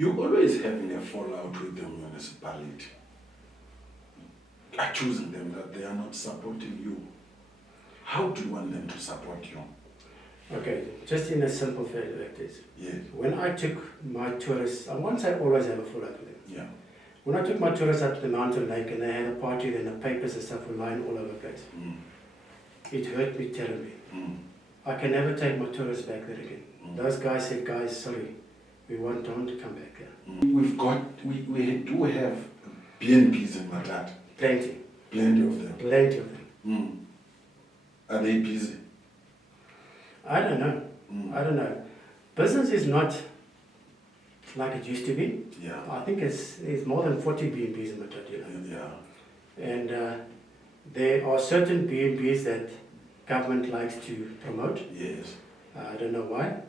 You always having a fallout with the municipality, accusing them that they are not supporting you. How do you want them to support you? Okay, just in a simple fact like this. Yeah. When I took my tourists, once I always have a fallout with them. Yeah. When I took my tourists up to the mountain lake and they had a party, then the papers and stuff were lying all over the place. It hurt me terribly. I can never take my tourists back there again. Those guys said, guys, sorry, we want them to come back here. We do have BNBs in Matatiele. Plenty. Plenty of them. Plenty of them. Are they busy? I don't know. I don't know. Business is not like it used to be. Yeah. I think it's more than 40 B&Bs in Matatiele. Yeah. And there are certain B&Bs that government likes to promote. Yes. I don't know why.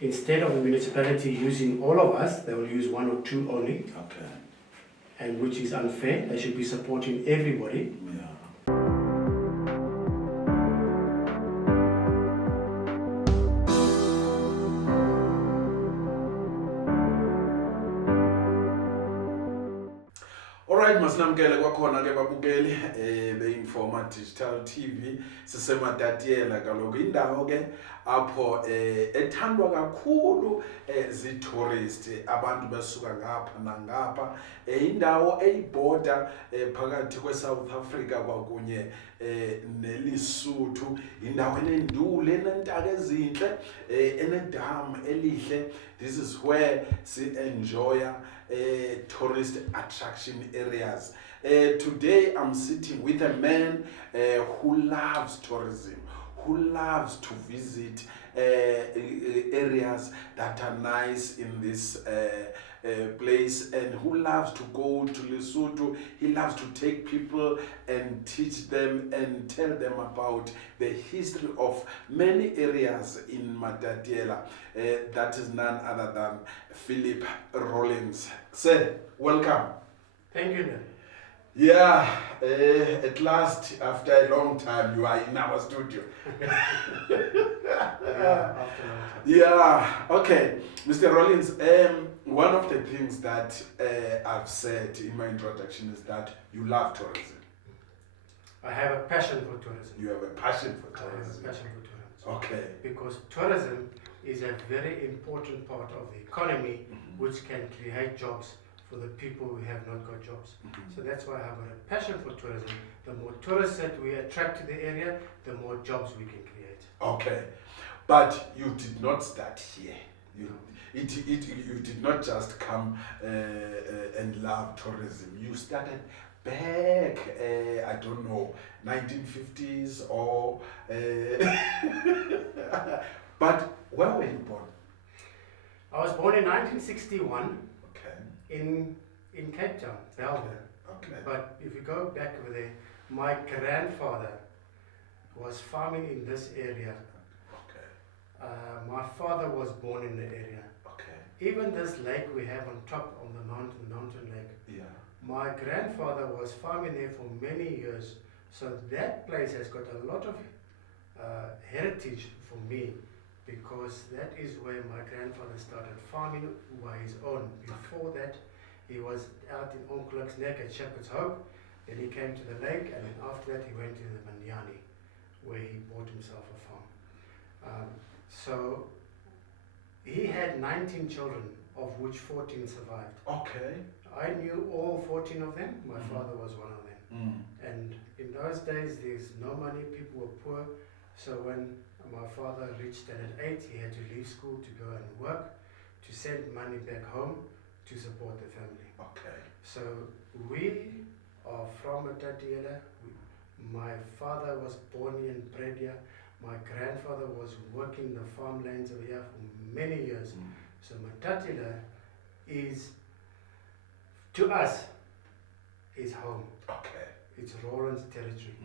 Instead of the municipality using all of us, they will use one or two only. Okay. And which is unfair. They should be supporting everybody. Yeah. Alright, masinamkele kwakhona ke babukeli be-Informa Digital TV siseMatatiele kaloku indawo ke apho ethandwa kakhulu zi-tourist abantu besuka ngapha nangapha indawo eyiborder phakathi kwe-South Africa kwakunye neLesotho indawo enenduli enentaka ezinhle enedam elihle. This is where si-enjoya tourist attraction areas. Today I'm sitting with a man who loves tourism, who loves to visit areas that are nice in this place, and who loves to go to Lesotho. He loves to take people and teach them and tell them about the history of many areas in Matatiele. That is none other than Philip Rawlins. Sir, welcome. Thank you, Daddy. Yeah, at last, after a long time, you are in our studio. Yeah, okay. Mr. Rawlins, one of the things that I've said in my introduction is that you love tourism. I have a passion for tourism. You have a passion for tourism. I have a passion for tourism. Okay. Because tourism is a very important part of the economy which can create jobs for the people who have not got jobs. So that's why I've got a passion for tourism. The more tourists that we attract to the area, the more jobs we can create. Okay. But you did not start here. You did not just come and love tourism. You started back, I don't know, 1950s or... But where were you born? I was born in 1961 okay. in Cape Town, Bellville. Okay. But if you go back over there, my grandfather was farming in this area. Okay. My father was born in the area. Okay. Even this lake we have on top of the mountain lake. Yeah. My grandfather was farming there for many years. So that place has got a lot of heritage for me, because that is where my grandfather started farming by his own. Before that, he was out in Onkeluk's Neck at Shepherd's Hope. Then he came to the lake, and then after that he went to the Manyani, where he bought himself a farm. So he had 19 children, of which 14 survived. Okay. I knew all 14 of them. My father was one of them. And in those days, there's no money, people were poor. So when my father reached at 8, he had to leave school to go and work, to send money back home to support the family. Okay. So we are from Matatiele. My father was born in Predia. My grandfather was working the farmlands over here for many years. So Matatiele is, to us, is home. Okay. It's Rawlins territory.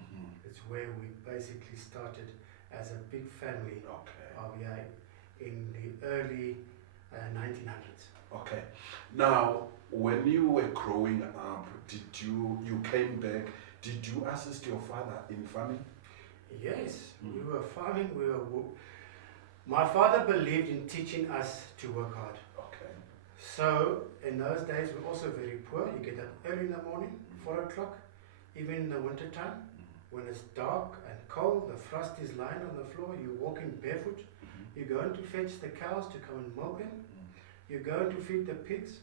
It's where we basically started as a big family of here in the early 1900s. Okay. Now, when you were growing up, did you came back, did you assist your father in farming? Yes, we were farming. My father believed in teaching us to work hard. Okay. So in those days we're also very poor. You get up early in the morning, 4 o'clock, even in the winter time, when it's dark and cold, the frost is lying on the floor, you're walking barefoot, you're going to fetch the cows to come and milk them, you're going to feed the pigs,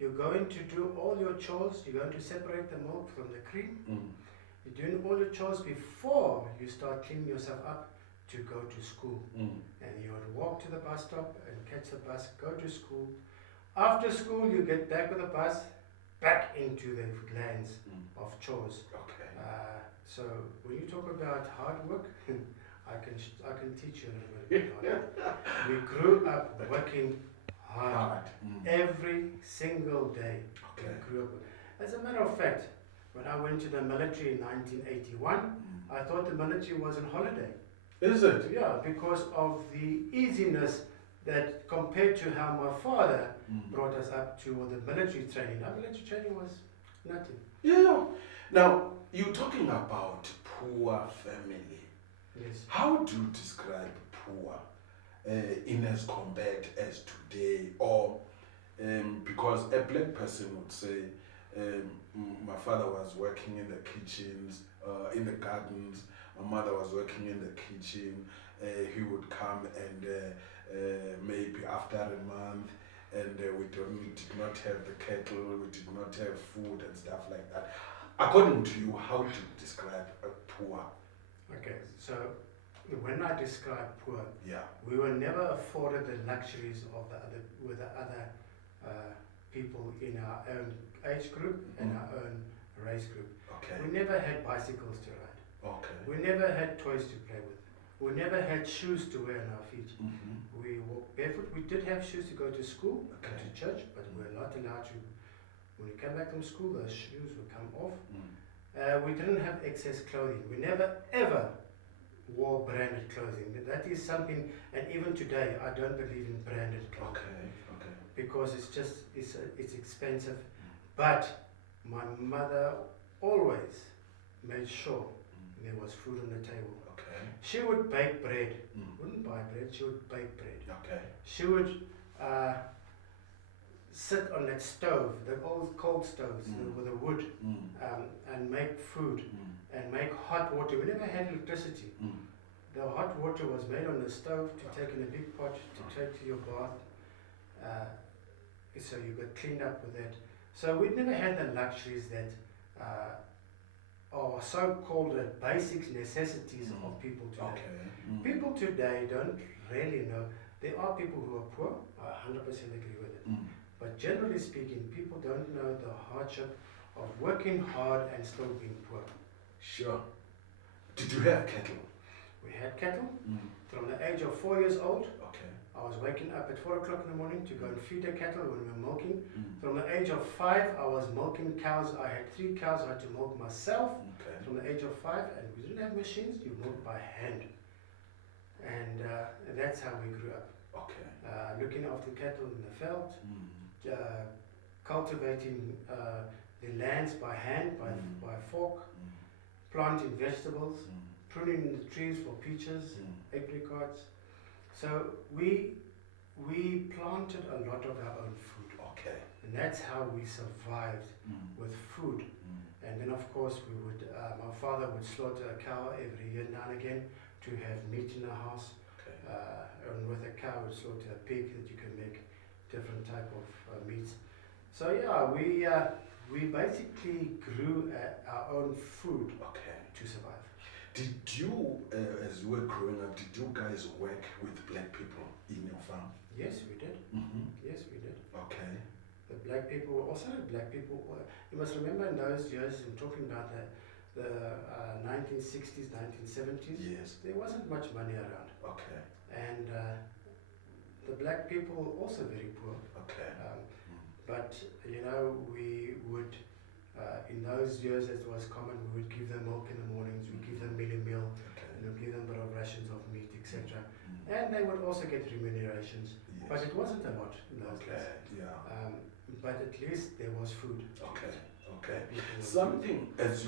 you're going to do all your chores, you're going to separate the milk from the cream, you're doing all your chores before you start cleaning yourself up to go to school. And you would walk to the bus stop and catch the bus, go to school. After school you get back with the bus, back into the lands of chores. Okay. So when you talk about hard work, I can teach you a little bit about it. We grew up working hard. Every single day. Okay. We grew up. As a matter of fact, when I went to the military in 1981, I thought the military was on holiday. Is it? Yeah, because of the easiness that compared to how my father brought us up to the military training. Our military training was nothing. Yeah. Now, you're talking about poor family. Yes. How do you describe poor in as compared as today? Or because a black person would say, my father was working in the kitchens, in the gardens, my mother was working in the kitchen, he would come and maybe after a month, and we did not have the kettle, we did not have food and stuff like that. According to you, how do you describe a poor? Okay, so when I describe poor, Yeah. we were never afforded the luxuries of the other people in our own age group and our own race group. Okay. We never had bicycles to ride. Okay. We never had toys to play with. We never had shoes to wear on our feet. We walked barefoot. We did have shoes to go to school and to church, but we were not allowed to. When we came back from school, those shoes would come off. We didn't have excess clothing. We never ever wore branded clothing. That is something, and even today, I don't believe in branded clothing. Okay. Because it's expensive. But my mother always made sure there was food on the table. Okay. She would bake bread. Wouldn't buy bread, she would bake bread. Okay. She would sit on that stove, the old cold stoves with the wood, and make food and make hot water. We never had electricity. The hot water was made on the stove to take in a big pot to take to your bath. So you got cleaned up with that. So we never had the luxuries that are so-called basic necessities of people today. Okay. People today don't really know. There are people who are poor, I 100% agree with it. But generally speaking, people don't know the hardship of working hard and still being poor. Sure. Did you have cattle? We had cattle. From the age of 4 years old, Okay. I was waking up at 4 o'clock in the morning to go and feed the cattle when we were milking. From the age of 5, I was milking cows. I had 3 cows I had to milk myself. Okay. From the age of 5, and we didn't have machines, you milked by hand. And that's how we grew up. Okay. Looking after cattle in the veld, cultivating the lands by hand, by fork, planting vegetables, pruning the trees for peaches, apricots. So we planted a lot of our own food. Okay. And that's how we survived with food. And then of course we would, my father would slaughter a cow every year now and again to have meat in the house. Okay. And with a cow would slaughter a pig that you can make different type of meats. So yeah, we basically grew our own food Okay. to survive. Did you, as you were growing up, did you guys work with black people in your farm? Yes, we did. Yes, we did. Okay. The black people were also black people. You must remember in those years, I'm talking about the 1960s, 1970s. Yes. There wasn't much money around, Okay. and the black people were also very poor. Okay. But you know, we would, in those years, as it was common, we would give them milk in the mornings, we'd give them meal, Okay. and we'd give them a bit of rations of meat, etc. And they would also get remunerations, Yes. but it wasn't a lot in those Okay. days. Yeah. but at least there was food. Okay. Okay. People were- Something as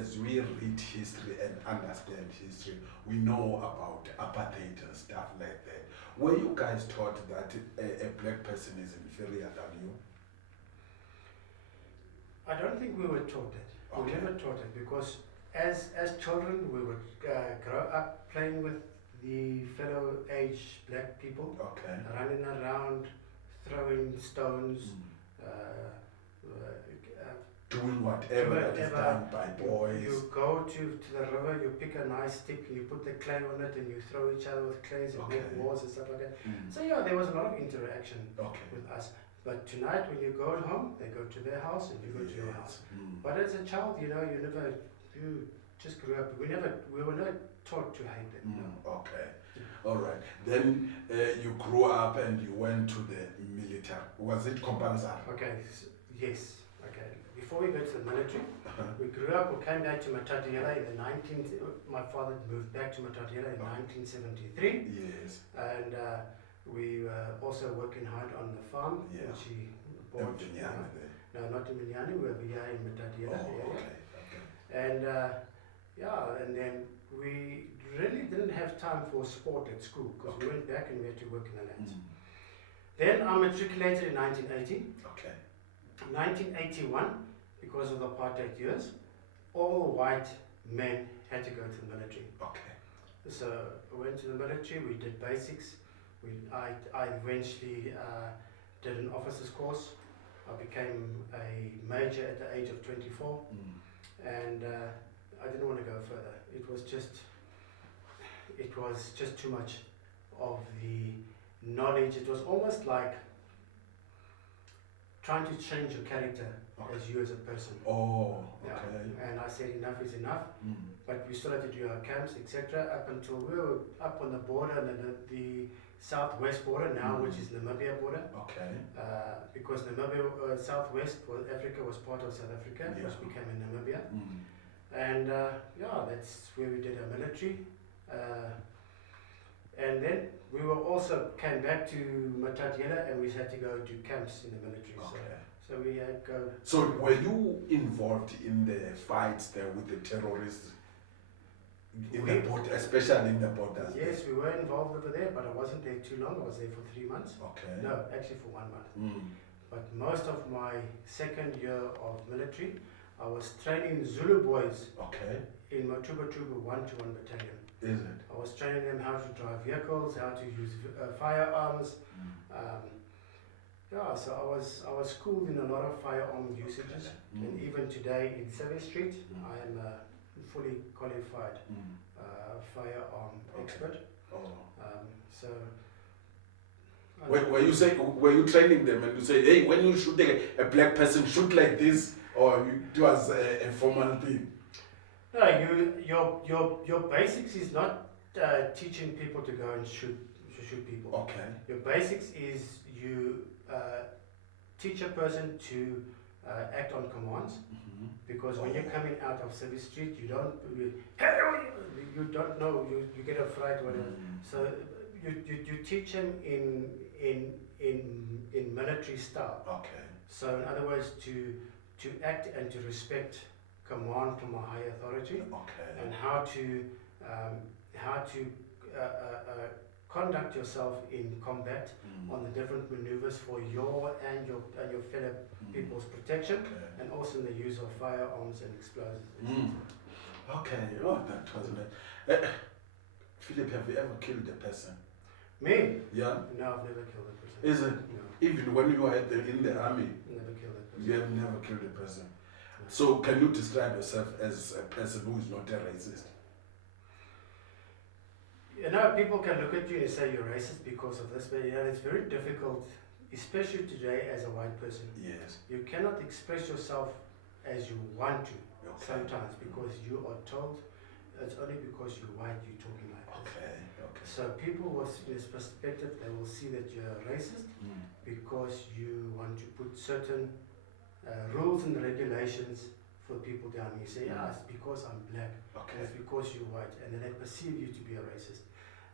as we read history and understand history, we know about apartheid and stuff like that. Were you guys taught that a black person is inferior than you? I don't think we were taught that. We Okay. never taught it because as children we would grow up playing with the fellow age black people, Okay. running around, throwing stones, Mm. uh, Doing whatever that is whatever. done by boys. You go to the river, you pick a nice stick and you put the clay on it and you throw each other with clays and make Okay. walls and stuff like that. Mm. So yeah, there was a lot of interaction Okay. with us. But tonight when you go home, they go to their house and you go to your Yes. house. Mm. But as a child, you just grew up. We were not taught to hate them. No. Okay. All right. Then you grew up and you went to the military. Was it compulsory? Okay, yes. Okay. Before we go to the military, we grew up. We came back to Matatiele in the 19. My father moved back to Matatiele in 1973, Yes. and we were also working hard on the farm, Yeah. which he In bought. Vinyana there. No, not in Minyani. We were here in Matatiele Oh, area. okay. Okay. And and then we really didn't have time for sport at school because we went back and we had to work in the land. Mm. Then I matriculated in 1980. Okay. 1981, because of the apartheid years, all white men had to go to the military. Okay. So I went to the military, we did basics. I eventually did an officer's course. I became a major at the age of 24. Mm. And I didn't want to go further. It was just too much of the knowledge. It was almost like trying to change your character as you as a person. Oh, Yeah. okay. And I said enough is enough. Mm. But we still had to do our camps, etc. Up until we were up on the border, the southwest border now, which is Namibia border. Okay. Because Namibia, southwest Africa was part of South Africa, Yeah. which became in Namibia. Mm. And that's where we did our military. And then we were also came back to Matatiele and we had to go do camps in the military. Okay. So we had go. So were you involved in the fights there with the terrorists in the border, especially in the borders? Yes, we were involved over there, but I wasn't there too long. I was there for 3 months. Okay. No, actually for 1 month. Mm. But most of my second year of military, I was training Zulu boys Okay. in Matuba 121 Battalion. Is it? I was training them how to drive vehicles, how to use firearms. So I was schooled in a lot of firearm usages, Mm. and even today in Service Street, I am a fully qualified Mm. firearm Okay. expert. Oh. So. Were you training them and you say, hey, when you shoot a black person, shoot like this, or it was a formal thing? No, your basics is not teaching people to go and shoot people. Okay. Your basics is you teach a person to act on commands, Mm-hmm. because when you're coming out of Service Street, you don't know, you get afraid whatever. So you teach them in military style. Okay. So in other words, to act and to respect command from a high authority, Okay. and how to conduct yourself in combat on the different maneuvers for your and your fellow people's protection, Okay. and also in the use of firearms and explosives. Okay. Oh, that was nice. Philip, have you ever killed a person? Me? Yeah. No, I've never killed a person. Is it? No, Even when you were in the army, never killed a person. you have never killed a person. So can you describe yourself as a person who is not a racist? You know, people can look at you and say you're racist because of this, but it's very difficult, especially today as a white person. Yes. You cannot express yourself as you want to Okay. sometimes, because you are told it's only because you're white you're talking like this. Okay. Okay. So people will see this perspective, they will see that you're racist because you want to put certain rules and regulations for people down. You say, it's because I'm black, and Okay. it's because you're white, and then they perceive you to be a racist.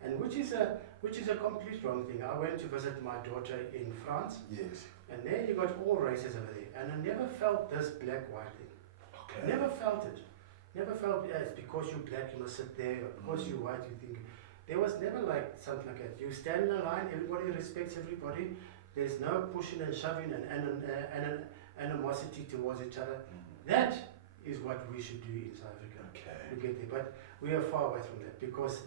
and which is a complete wrong thing. I went to visit my daughter in France, Yes. and there you got all races over there, and I never felt this black-white thing. Okay. Never felt it. Never felt, yeah, it's because you're black you must sit there, or because you're white you think. There was never like something like that. You stand in a line, everybody respects everybody. There's no pushing and shoving and animosity towards each other. That is what we should do in South Africa. Okay. We get there, but we are far away from that because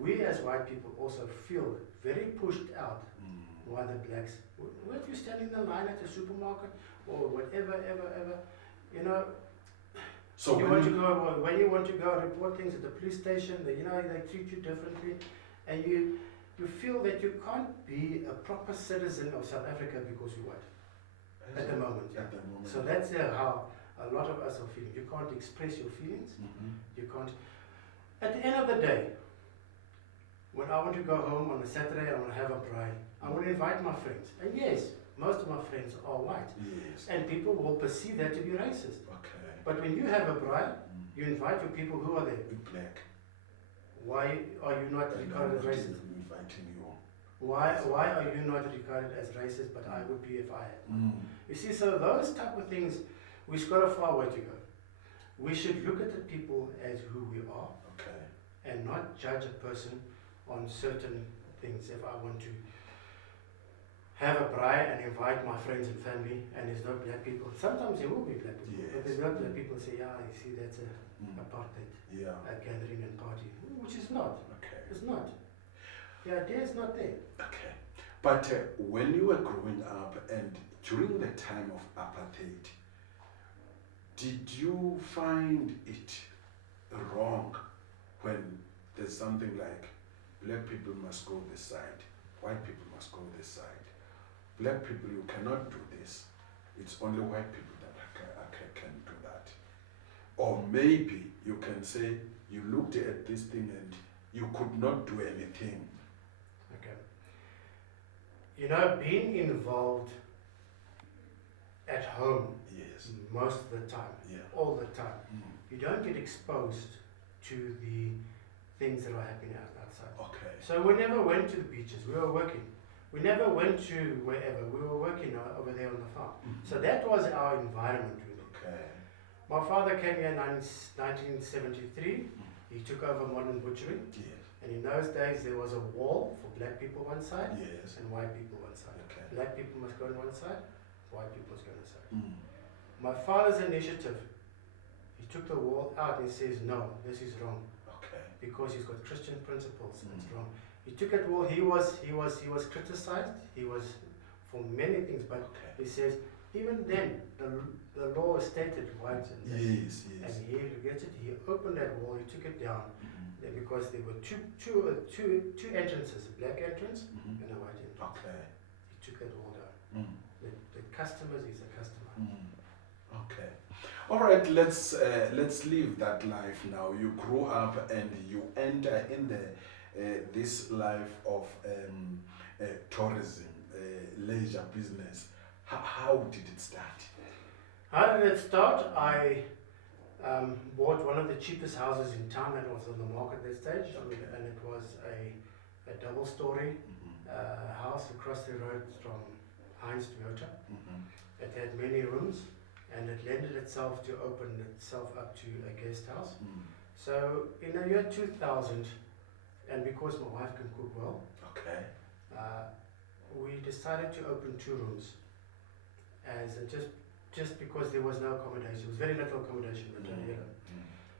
we as white people also feel very pushed out by the blacks. Where you stand in the line at the supermarket or whatever, ever, you know. So when you want to go report things at the police station, they treat you differently, and you feel that you can't be a proper citizen of South Africa because you're white at the moment. At the moment. So that's how a lot of us are feeling. You can't express your feelings. You can't. At the end of the day, when I want to go home on a Saturday, I want to have a braai. I want to invite my friends, and yes, most of my friends are white, and people will perceive that to be racist. Okay. But when you have a braai, you invite your people who are there. Black. Why are you not regarded as racist? Inviting you. Why are you not regarded as racist, but I would be if I had? You see, so those type of things, we've got a far way to go. We should look at the people as who we are, and not judge a person on certain things. If I want to have a braai and invite my friends and family, and there's no black people, sometimes there will be black people, but there's no black people say, yeah, you see, that's a apartheid, a gathering and party, which is not. It's not. The idea is not there. Okay. But when you were growing up and during the time of apartheid, did you find it wrong when there's something like black people must go this side, white people must go this side? Black people, you cannot do this. It's only white people that can do that. Or maybe you can say you looked at this thing and you could not do anything. Okay. You know, being involved at home most of the time, all the time, you don't get exposed to the things that are happening outside. Okay. So we never went to the beaches, we were working. We never went to wherever, we were working over there on the farm. So that was our environment really. Okay. My father came here in 1973, he took over modern butchery. And in those days there was a wall for black people one side and white people one side. Black people must go on one side, white people must go on the side. My father's initiative, he took the wall out and he says, no, this is wrong. Because he's got Christian principles and it's wrong. He took it well, he was criticized, he was for many things, but he says, even then, the law stated white and and he regrets it, he opened that wall, he took it down, because there were two entrances, a black entrance and a white entrance. He took that wall down. The customers is a customer. Okay. All right, let's live that life now. You grow up and you enter in this life of tourism, leisure business. How did it start? How did it start? I bought one of the cheapest houses in town that was on the market at that stage, and it was a double-story house across the road from Heinz Toyota. It had many rooms, and it lended itself to open itself up to a guest house. So in the year 2000, and because my wife can cook well, we decided to open 2 rooms, as just because there was no accommodation. It was very little accommodation in Matatiele.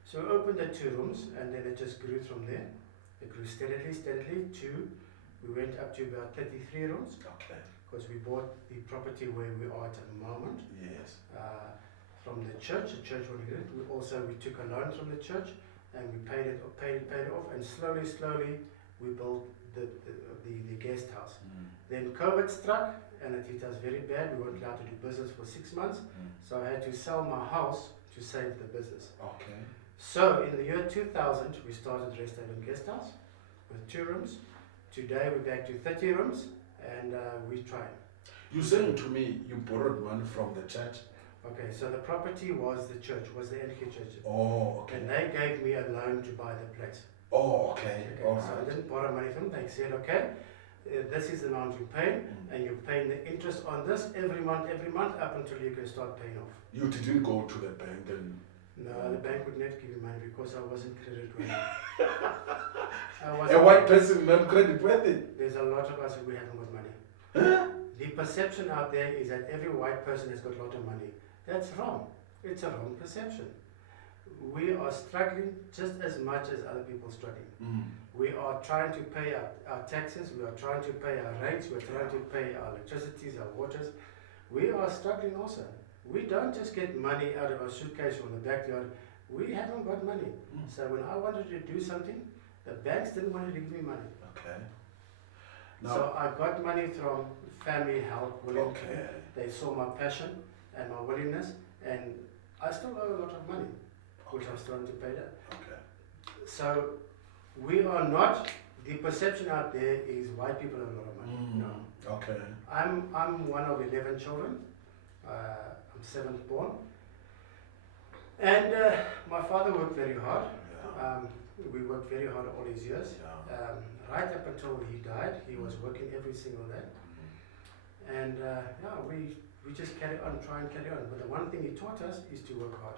So we opened the 2 rooms, and then it just grew from there. It grew steadily to, we went up to about 33 rooms. Because we bought the property where we are at the moment. From the church wanted it. We took a loan from the church, and we paid it off, and slowly we built the guest house. Then COVID struck, and it hit us very bad. We weren't allowed to do business for 6 months, so I had to sell my house to save the business. So in the year 2000, we started Rest Haven Guest House with 2 rooms. Today we're back to 30 rooms, and we try. You're saying to me you borrowed money from the church? Okay, so the property was the church, was the NK Church. Oh, okay. And they gave me a loan to buy the place. Oh, okay. All So I right. didn't borrow money from them. They said, okay, this is the amount you pay, and you're paying the interest on this every month, up until you can start paying off. You didn't go to the bank and... No, the bank would never give you money because I wasn't credit worthy. A white person not credit worthy? There's a lot of us who haven't got money. Huh? The perception out there is that every white person has got a lot of money. That's wrong. It's a wrong perception. We are struggling just as much as other people struggling. We are trying to pay our taxes, we are trying to pay our rates, we are trying to pay our electricities, our waters. We are struggling also. We don't just get money out of our suitcase from the backyard. We haven't got money. So when I wanted to do something, the banks didn't want to give me money. Okay. So I got money from family help. Okay. They saw my passion and my willingness, and I still owe a lot of money, which I'm starting to pay that. Okay. So we are not, the perception out there is white people have a lot of money. No. Okay. I'm one of 11 children. I'm 7th born. And my father worked very hard. Yeah. We worked very hard all his years. Yeah. Right up until he died, he was working every single day. And we just carry on, try and carry on. But the one thing he taught us is to work hard.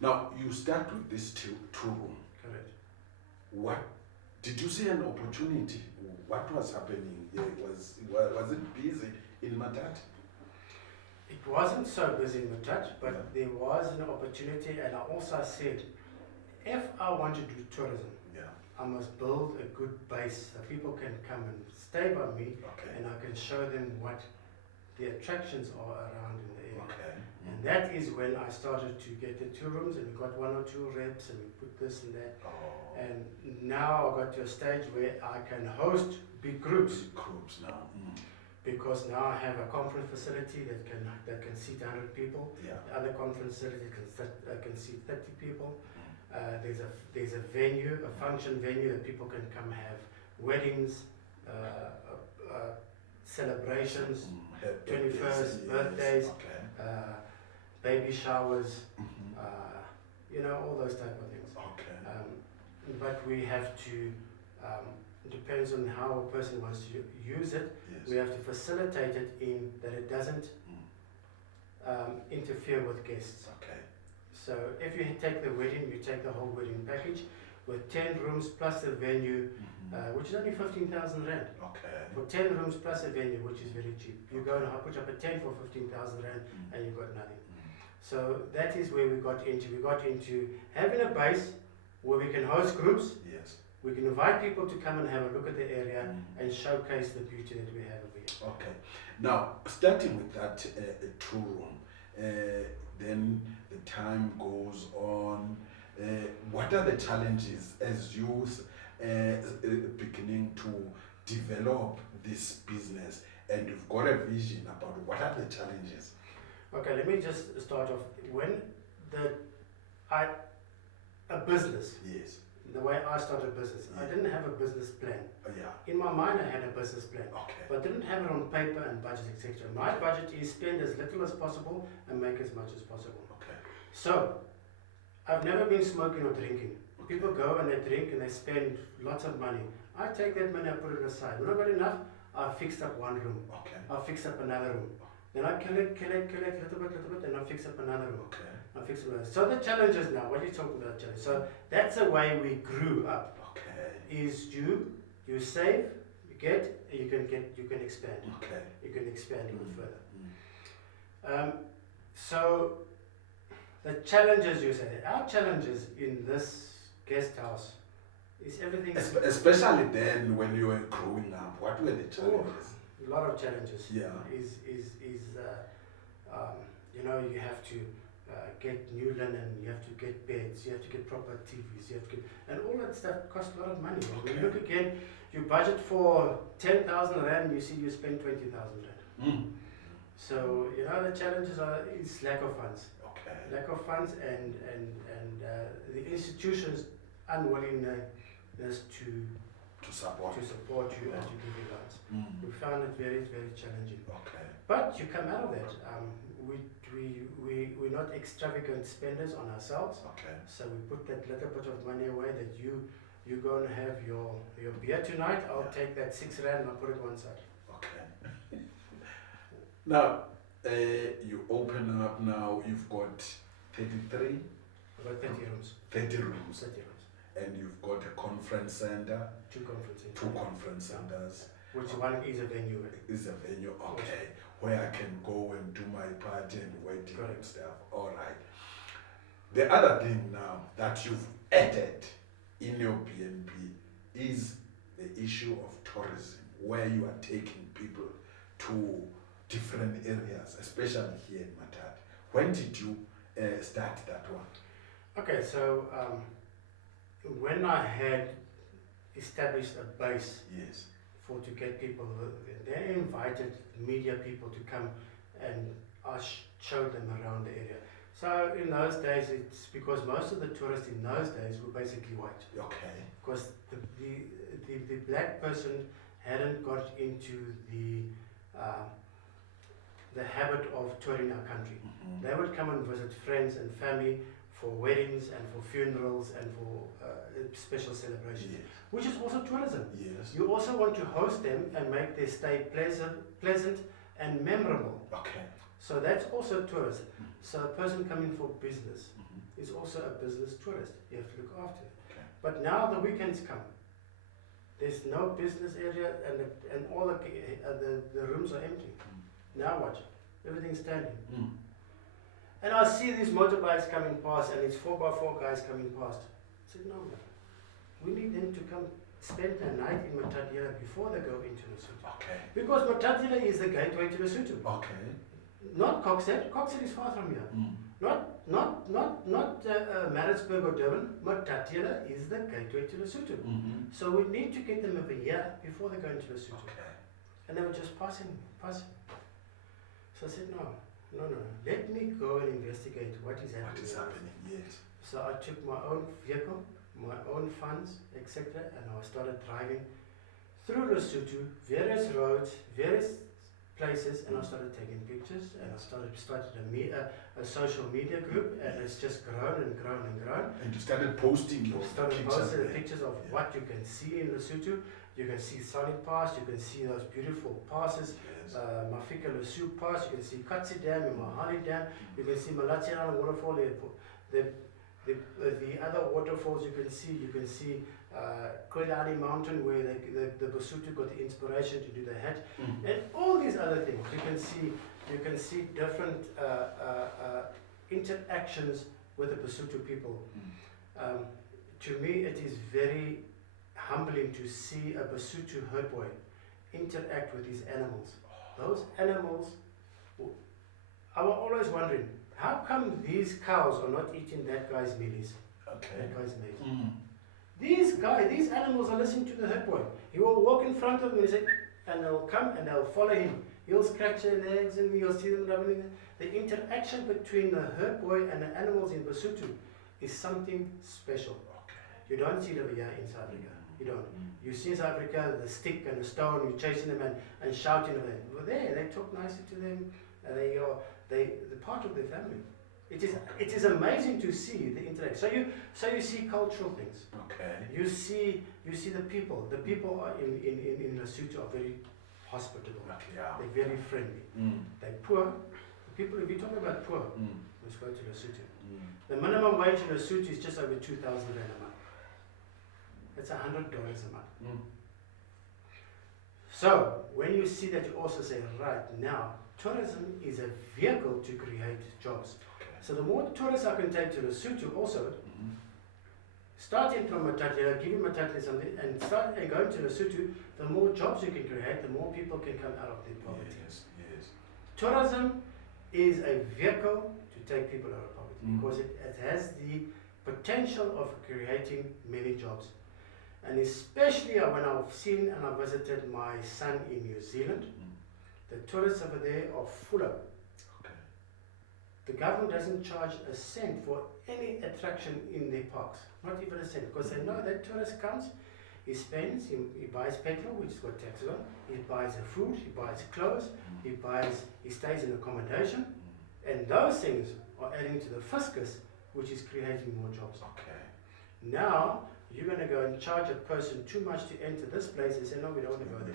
Now, you start with this two room. Correct. What did you see an opportunity? What was happening here? Was it busy in Matatiele? It wasn't so busy in Matatiele, but Yeah. there was an opportunity, and I also said, if I want to do tourism, I must build a good base so people can come and stay by me, Okay. and I can show them what the attractions are around in the area. Okay. And that is when I started to get the 2 rooms, and we got 1 or 2 reps, and we put this and that. Oh. And now I got to a stage where I can host big groups, Groups now. because now I have a conference facility that can seat 100 people. Yeah. The other conference facility can seat 30 people. There's a venue, a function venue that people can come have weddings, celebrations, 21st birthdays, Okay. baby showers, Mm-hmm. all those type of things. Okay. But we have to, it depends on how a person wants to use it, Yes. we have to facilitate it in that it doesn't interfere with guests. Okay. So if you take the wedding, you take the whole wedding package with 10 rooms plus a venue, which is only 15,000 rand. Okay. For 10 rooms plus a venue, which is very cheap. You go and put up a tent for 15,000 rand and you've got nothing. So that is where we got into. We got into having a base where we can host groups. Yes. We can invite people to come and have a look at the area and showcase the beauty that we have over here. Okay. Now, starting with that 2 room, then the time goes on. What are the challenges as you beginning to develop this business, and you've got a vision about what are the challenges? Okay, let me just start off. When a business, Yes. the way I started business, I didn't have a business plan. Yeah. In my mind, I had a business plan, Okay. but didn't have it on paper and budget, etc. My budget is spend as little as possible and make as much as possible. Okay. So, I've never been smoking or drinking. People go and they drink and they spend lots of money. I take that money, I put it aside. When I've got enough, I fixed up 1 room. Okay. I'll fix up another room. Then I collect, little bit, and I fix up another room. Okay. I fix another. So the challenges now, what are you talking about challenge? So that's the way we grew up. Okay. Is you save, you can expand. Okay. You can expand even further. Mm. So the challenges you say, our challenges in this guest house is everything. Especially then when you were growing up, what were the challenges? A lot of challenges. Yeah. You have to get new linen, you have to get beds, you have to get proper TVs, and all that stuff costs a lot of money. Okay. When you look again, you budget for 10,000 rand, you see you spend 20,000 rand. So the challenges is lack of funds. Okay. Lack of funds and the institutions' unwillingness to support you and to give you loans. We found it very, very challenging. Okay. But you come out of that. We're not extravagant spenders on ourselves. Okay. So we put that little bit of money away that you you're going to have your beer tonight. I'll take that 6 rand and I'll put it one side. Okay. Now, you open up now, you've got 33? About 30 rooms. 30 rooms. 30 rooms. And you've got a conference center? 2 conference centers. 2 conference centers. Which one is a venue? Is a venue, okay. Where I can go and do my party and wedding and stuff. All right. The other thing now that you've added in your BNB is the issue of tourism, where you are taking people to different areas, especially here in Matatiele. When did you start that one? Okay, so when I had established a base Yes. to get people, they invited media people to come and I showed them around the area. So in those days, it's because most of the tourists in those days were basically white. Okay. Because the black person hadn't got into the habit of touring our country. Mm-hmm. They would come and visit friends and family for weddings and for funerals and for special celebrations, Yes. which is also tourism. Yes. You also want to host them and make their stay pleasant and memorable. Okay. So that's also tourism. Mm-hmm. So a person coming for business Mm-hmm. is also a business tourist. You have to look after it. Okay. But now the weekends come. There's no business area and all the rooms are empty. Now what? Everything's standing. Mm. And I see these motorbikes coming past and it's 4x4 guys coming past. I said, no, man. We need them to come spend the night in Matatiele before they go into Lesotho. Okay. Because Matatiele is the gateway to Lesotho. Okay. Not Coxhead. Coxhead is far from here. Mm. Not Maritzburg or Durban. Matatiele is the gateway to Lesotho. Mm-hmm. So we need to get them over here before they go into Lesotho. Okay. And they were just passing. So I said, no. Let me go and investigate what is happening. What is happening? Yes. So I took my own vehicle, my own funds, etc., and I started driving through Lesotho, various roads, various places, and I started taking pictures, and I started a social media group, and it's just grown and grown and grown. And you started posting your Posting pictures. pictures of what you can see in Lesotho. You can see Solid Pass, you can see those beautiful passes, Yes. Mafika Lesu Pass, you can see Katsi Dam and Mahali Dam, you can see Matatiele waterfall, the other waterfalls you can see Koilani Mountain where the Basotho got the inspiration to do the hat, and all these other things. You can see different interactions with the Basotho people. To me, it is very humbling to see a Basotho herd boy interact with these animals. Those animals, I was always wondering, how come these cows are not eating that guy's mealies? Okay. That guy's maize. Mm. These animals are listening to the herd boy. He will walk in front of them and say, and they'll come and they'll follow him. He'll scratch their legs and you'll see them rubbing. The interaction between the herd boy and the animals in Basotho is something special. Okay. You don't see it over here in South Africa. You don't. You see in South Africa the stick and the stone, you're chasing them and shouting at them. But there, they talk nicely to them, and they're part of their family. It is amazing to see the interaction. So you see cultural things. Okay. You see the people. The people are in Lesotho are very hospitable. Yeah. They're very friendly. They're poor. The people, if you're talking about poor, let's go to Lesotho. The minimum wage in Lesotho is just over 2,000 rand a month. It's $100 a month. So when you see that, you also say, right now, tourism is a vehicle to create jobs. Okay. So the more tourists I can take to Lesotho also, starting from Matatiele, giving Matatiele something, and going to Lesotho, the more jobs you can create, the more people can come out of their poverty. Yes, yes. Tourism is a vehicle to take people out of poverty because it has the potential of creating many jobs. And especially when I've seen and I visited my son in New Zealand, the tourists over there are full of. Okay. The government doesn't charge a cent for any attraction in their parks, not even a cent, because they know that tourist comes, he spends, he buys petrol, which is got taxes on, he buys the food, he buys clothes, he stays in accommodation, and those things are adding to the fiscus, which is creating more jobs. Okay. Now, You're going to go and charge a person too much to enter this place. They say, no, we don't want to go there.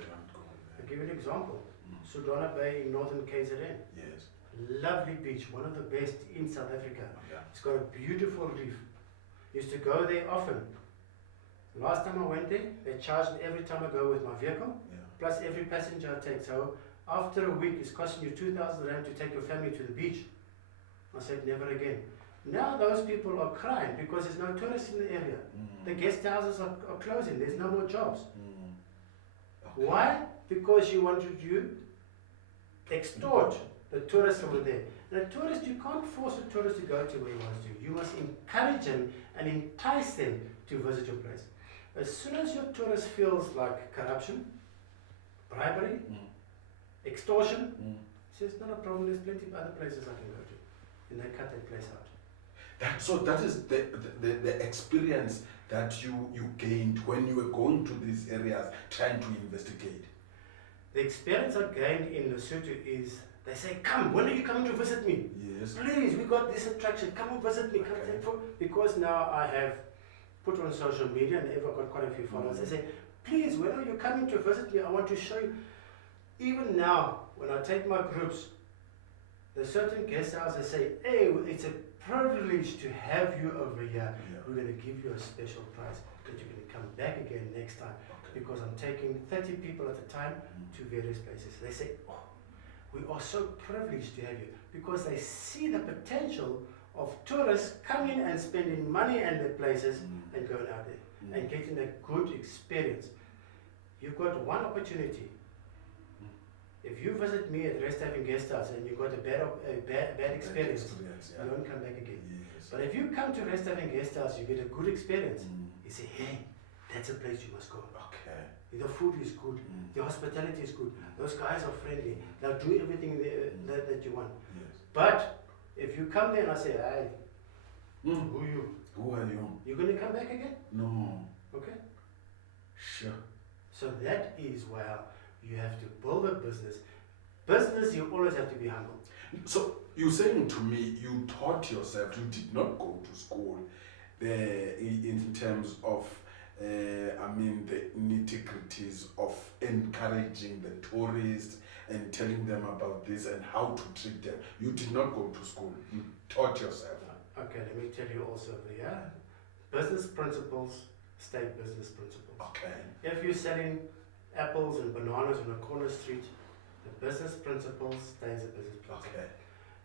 I'll give you an example. Sudana Bay in northern KZN. Yes. Lovely beach, one of the best in South Africa. Yeah. It's got a beautiful reef. Used to go there often. Last time I went there, they charged me every time I go with my vehicle, plus every passenger I take. So after a week, it's costing you 2,000 rand to take your family to the beach. I said, never again. Now those people are crying because there's no tourists in the area. The guest houses are closing. There's no more jobs. Okay. Why? Because you wanted to extort the tourists over there. And a tourist, you can't force a tourist to go to where he wants to. You must encourage him and entice them to visit your place. As soon as your tourist feels like corruption, bribery, extortion, says, not a problem, there's plenty of other places I can go to. And they cut that place out. So that is the experience that you gained when you were going to these areas trying to investigate. The experience I gained in Lesotho is, they say, come, when are you coming to visit me? Yes. Please, we got this attraction, come and visit me. Come because now I have put on social media and I've got quite a few followers. They say, please, when are you coming to visit me? I want to show you. Even now, when I take my groups, there's certain guest houses say, hey, it's a privilege to have you over here. We're going to give you a special price that you're going to come back again next time. Because I'm taking 30 people at a time to various places. They say, oh, we are so privileged to have you, because they see the potential of tourists coming and spending money in their places and going out there and getting a good experience. You've got one opportunity. If you visit me at Rest Haven Guest House and you got a bad experience, you don't come back again. Yes. But if you come to Rest Haven Guest House, you get a good experience. You say, hey, that's a place you must go. Okay. The food is good, the hospitality is good, those guys are friendly, they'll do everything that you want. Yes. But if you come there and I say, hey, who you? Who are you? You're going to come back again? No. Okay? Sure. So that is where you have to build a business. Business, you always have to be humble. So you're saying to me, you taught yourself, you did not go to school in terms of the nitty-gritties of encouraging the tourists and telling them about this and how to treat them. You did not go to school. You taught yourself. Okay, let me tell you also here. Business principles stay business principles. Okay. If you're selling apples and bananas on a corner street, the business principles stays a business principle. Okay.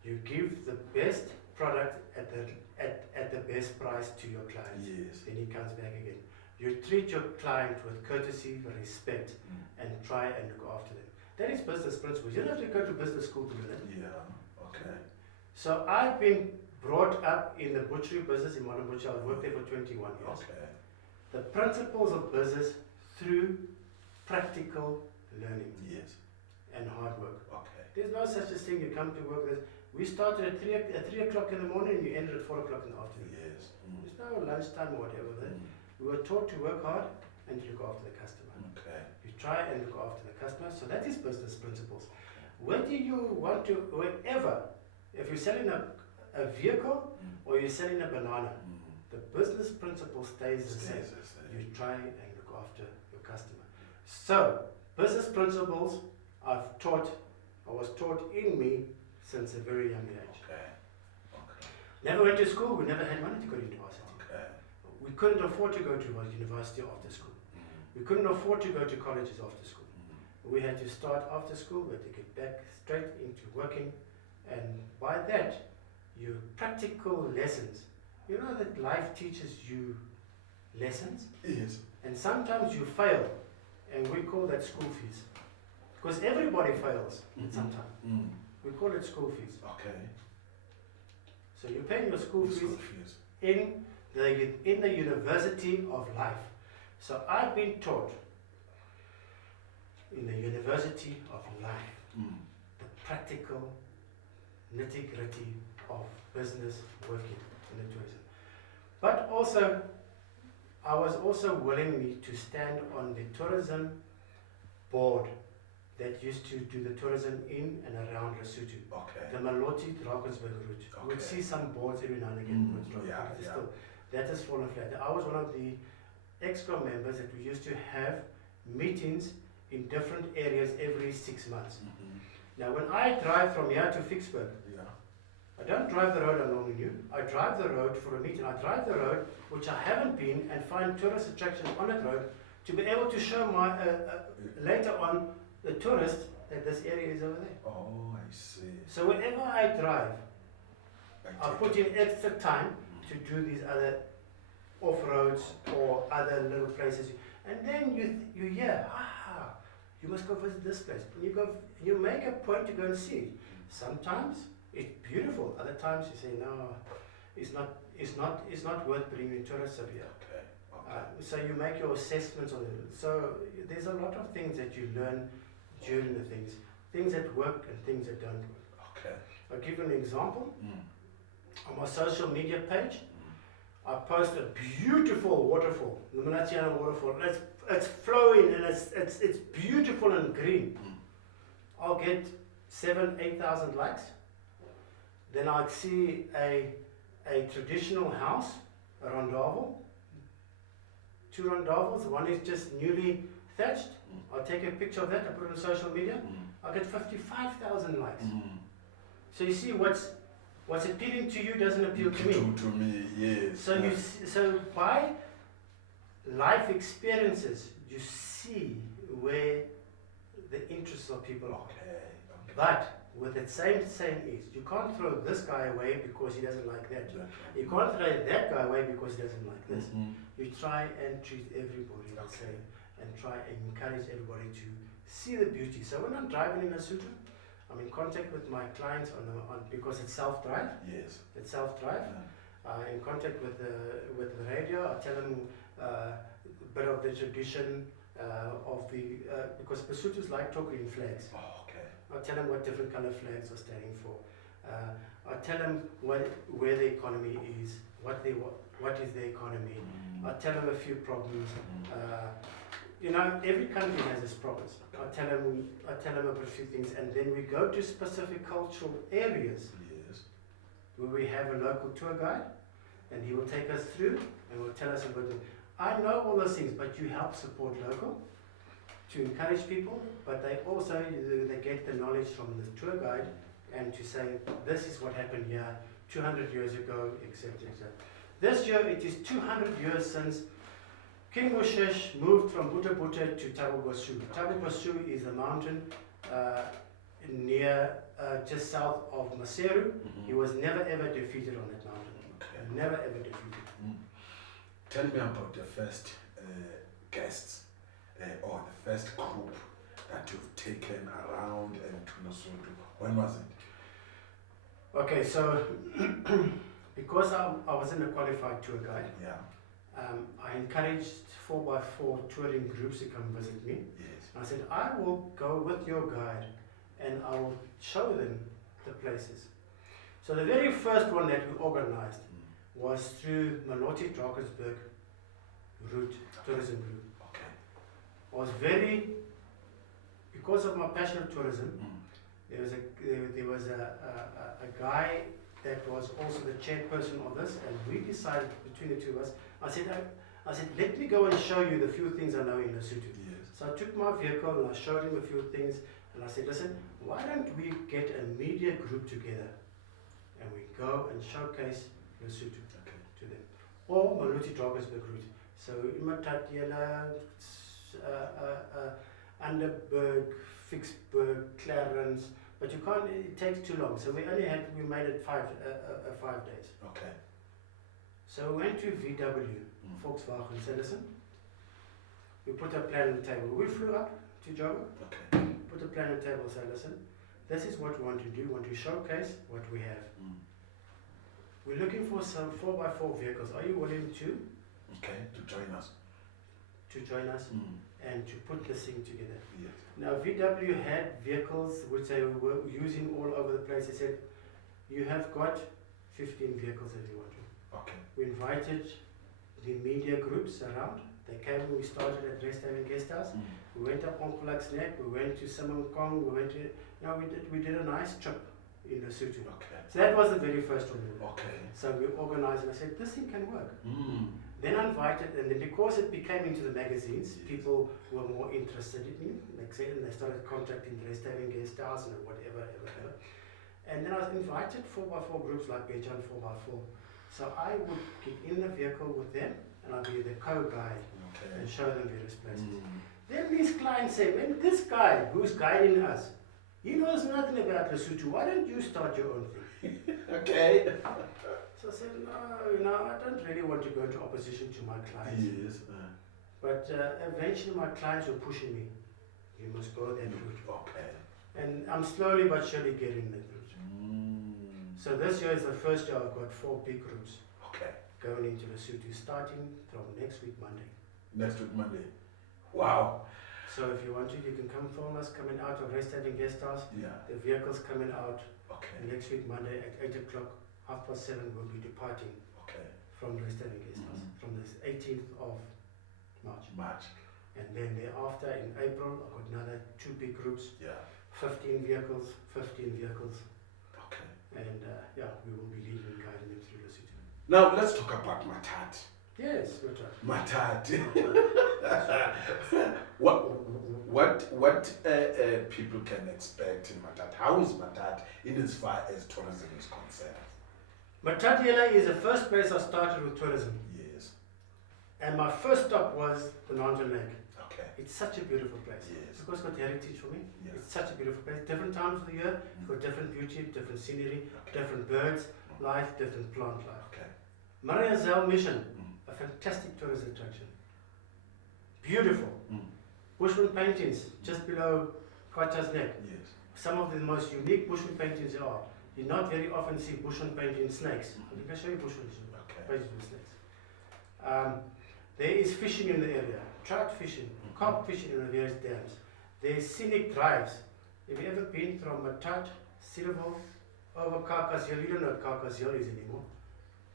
You give the best product at the best price to your client. Yes. Then he comes back again. You treat your client with courtesy, respect, and try and look after them. That is business principles. You don't have to go to business school to do that. Yeah, okay. So I've been brought up in the butchery business in modern butcher. I've worked there for 21 years. Okay. The principles of business through practical learning and hard work. Okay. There's no such a thing. You come to work. We started at 3 o'clock in the morning and you ended at 4 o'clock in the afternoon. Yes. There's no lunchtime or whatever. We were taught to work hard and to look after the customer. Okay. You try and look after the customer. So that is business principles. Whether you want to, wherever, if you're selling a vehicle or you're selling a banana, the business principle stays the same. You try and look after your customer. So, business principles I was taught in me since a very young age. Okay. Never went to school. We never had money to go to university. Okay. We couldn't afford to go to university after school. We couldn't afford to go to colleges after school. We had to start after school. We had to get back straight into working. And by that, your practical lessons. You know that life teaches you lessons? Yes. And sometimes you fail. And we call that school fees. Because everybody fails sometimes. We call it school fees. Okay. So you're paying your school fees in the university of life. So I've been taught in the university of life the practical nitty-gritty of business working in the tourism. But also, I was also willing to stand on the tourism board that used to do the tourism in and around Lesotho. Okay. The Maloti Drakensberg route. You would see some boards every now and again. That has fallen flat. I was one of the ExCo members that we used to have meetings in different areas every 6 months. Now when I drive from here to Vicksburg, Yeah. I don't drive the road I normally do. I drive the road for a meeting. I drive the road which I haven't been and find tourist attractions on that road to be able to show my later on the tourists that this area is over there. Oh, I see. So wherever I drive, I take put it. in extra time to do these other off-roads or other little places. And then you hear, you must go visit this place. And you make a point to go and see it. Sometimes it's beautiful. Other times you say, no, it's not worth bringing tourists up here. Okay. Okay. So you make your assessments on it. So there's a lot of things that you learn during the things that work and things that don't work. Okay. I'll give you an example. On my social media page, I post a beautiful waterfall, the Matatiele waterfall. It's flowing and it's beautiful and green. I'll get 7,000-8,000 likes. Then I see a traditional house, a rondavel, 2 rondavels. One is just newly thatched. I'll take a picture of that, I put it on social media. I'll get 55,000 likes. So you see what's appealing to you doesn't appeal to me. To me, yes. So so by life experiences, you see where the interests of people are. Okay. But with the same saying is, you can't throw this guy away because he doesn't like that. You can't throw that guy away because he doesn't like this. You try and treat everybody the same and try and encourage everybody to see the beauty. So when I'm driving in Lesotho, I'm in contact with my clients on because it's self-drive. Yes. It's self-drive. In contact with the radio, I tell them a bit of the tradition of the because Basotos like talking in flags. Oh, okay. I tell them what different color flags are standing for. I tell them where the economy is, what is the economy. I tell them a few problems. Every country has its problems. I tell them about a few things, and then we go to specific cultural areas. Yes. Where we have a local tour guide, and he will take us through and will tell us about it. I know all those things, but you help support local to encourage people, but they also they get the knowledge from the tour guide and to say this is what happened here 200 years ago, etc. etc. This year it is 200 years since King Moshesh moved from Butha to Thabo Boshu. Thabo Boshu is a mountain near just south of Maseru. He was never ever defeated on that mountain. Okay. Never ever defeated. Tell me about the first guests or the first group that you've taken around and to Lesotho. When was it? Okay, so because I wasn't a qualified tour guide, I encouraged 4x4 touring groups to come visit me. Yes. I said, I will go with your guide and I will show them the places. So the very first one that we organized was through Maloti Drakensberg route, tourism group. Okay. I was because of my passion of tourism, there was a guy that was also the chairperson of this, and we decided between the two of us, I said, let me go and show you the few things I know in Lesotho. Yes. So I took my vehicle and I showed him a few things, and I said, listen, why don't we get a media group together and we go and showcase Lesotho to them. Or Maloti Drakensberg route. So Matatiele, Underberg, Vicksburg, Clarence, but you can't, it takes too long. So we made it 5 days. Okay. So we went to VW, Volkswagen, and said, listen, we put a plan on the table. We flew up to Joburg, put a plan on the table, and said, listen, this is what we want to do. We want to showcase what we have. We're looking for some 4x4 vehicles. Are you willing to join us? To join us and to put this thing together. Yes. Now VW had vehicles which they were using all over the place. They said, you have got 15 vehicles if you want to. Okay. We invited the media groups around. They came, we started at Rest Haven Guest House. We went up on Kulak's Neck, we went to Samong Kong, we did a nice trip in Lesotho. Okay. So that was the very first one. Okay. So we organized and I said, this thing can work. Then I invited, and then because it became into the magazines, Yes. people were more interested in me. Like say, and they started contacting rest having guest houses and whatever. And then I was invited 4x4 groups like Benjan 4x4. So I would get in the vehicle with them, and I'd be the co-guide and Okay. show them various places. Mm. Then these clients say, when this guy who's guiding us, he knows nothing about Lesotho, why don't you start your own thing? Okay. So I said, no, I don't really want to go into opposition to my clients. Yes. But eventually my clients were pushing me. You must go that route. Okay. And I'm slowly but surely getting that route. Mm. So this year is the first year I've got 4 big groups Okay. going into Lesotho, starting from next week Monday. Next week Monday. Wow. So if you want to, you can come film us coming out of Rest Having Guest House. Yeah. The vehicle's coming out Okay. next week Monday at 8 o'clock, 7:30 we'll be departing Okay. from Rest Having Guest House from the 18th of March. March. And then thereafter in April, I've got another 2 big groups, Yeah. 15 vehicles, Okay. and we will be leading and guiding them through the city. Now let's talk about Matatiele. Yes, good job. Matatiele. what people can expect in Matatiele? How is Matatiele in as far as tourism is concerned? Matatiele is the first place I started with tourism. Yes. And my first stop was the Mountain Lake. Okay. It's such a beautiful place. Yes. Because it's got heritage for me. Yeah. It's such a beautiful place. Different times of the year, it's got different beauty, different scenery, Okay. different birds, life, different plant life. Okay. Mariazell Mission, Mm. a fantastic tourist attraction. Beautiful. Mm. Bushman paintings just below Kwacha's Neck. Yes. Some of the most unique Bushman paintings there are. You not very often see Bushman painting snakes. I can show you Bushman Okay. paintings with snakes. There is fishing in the area, trout fishing, carp fishing in the various dams. There is scenic drives. Have you ever been from Matatiele, Silverville, over Carcass Hill? You don't know what Carcass Hill is anymore.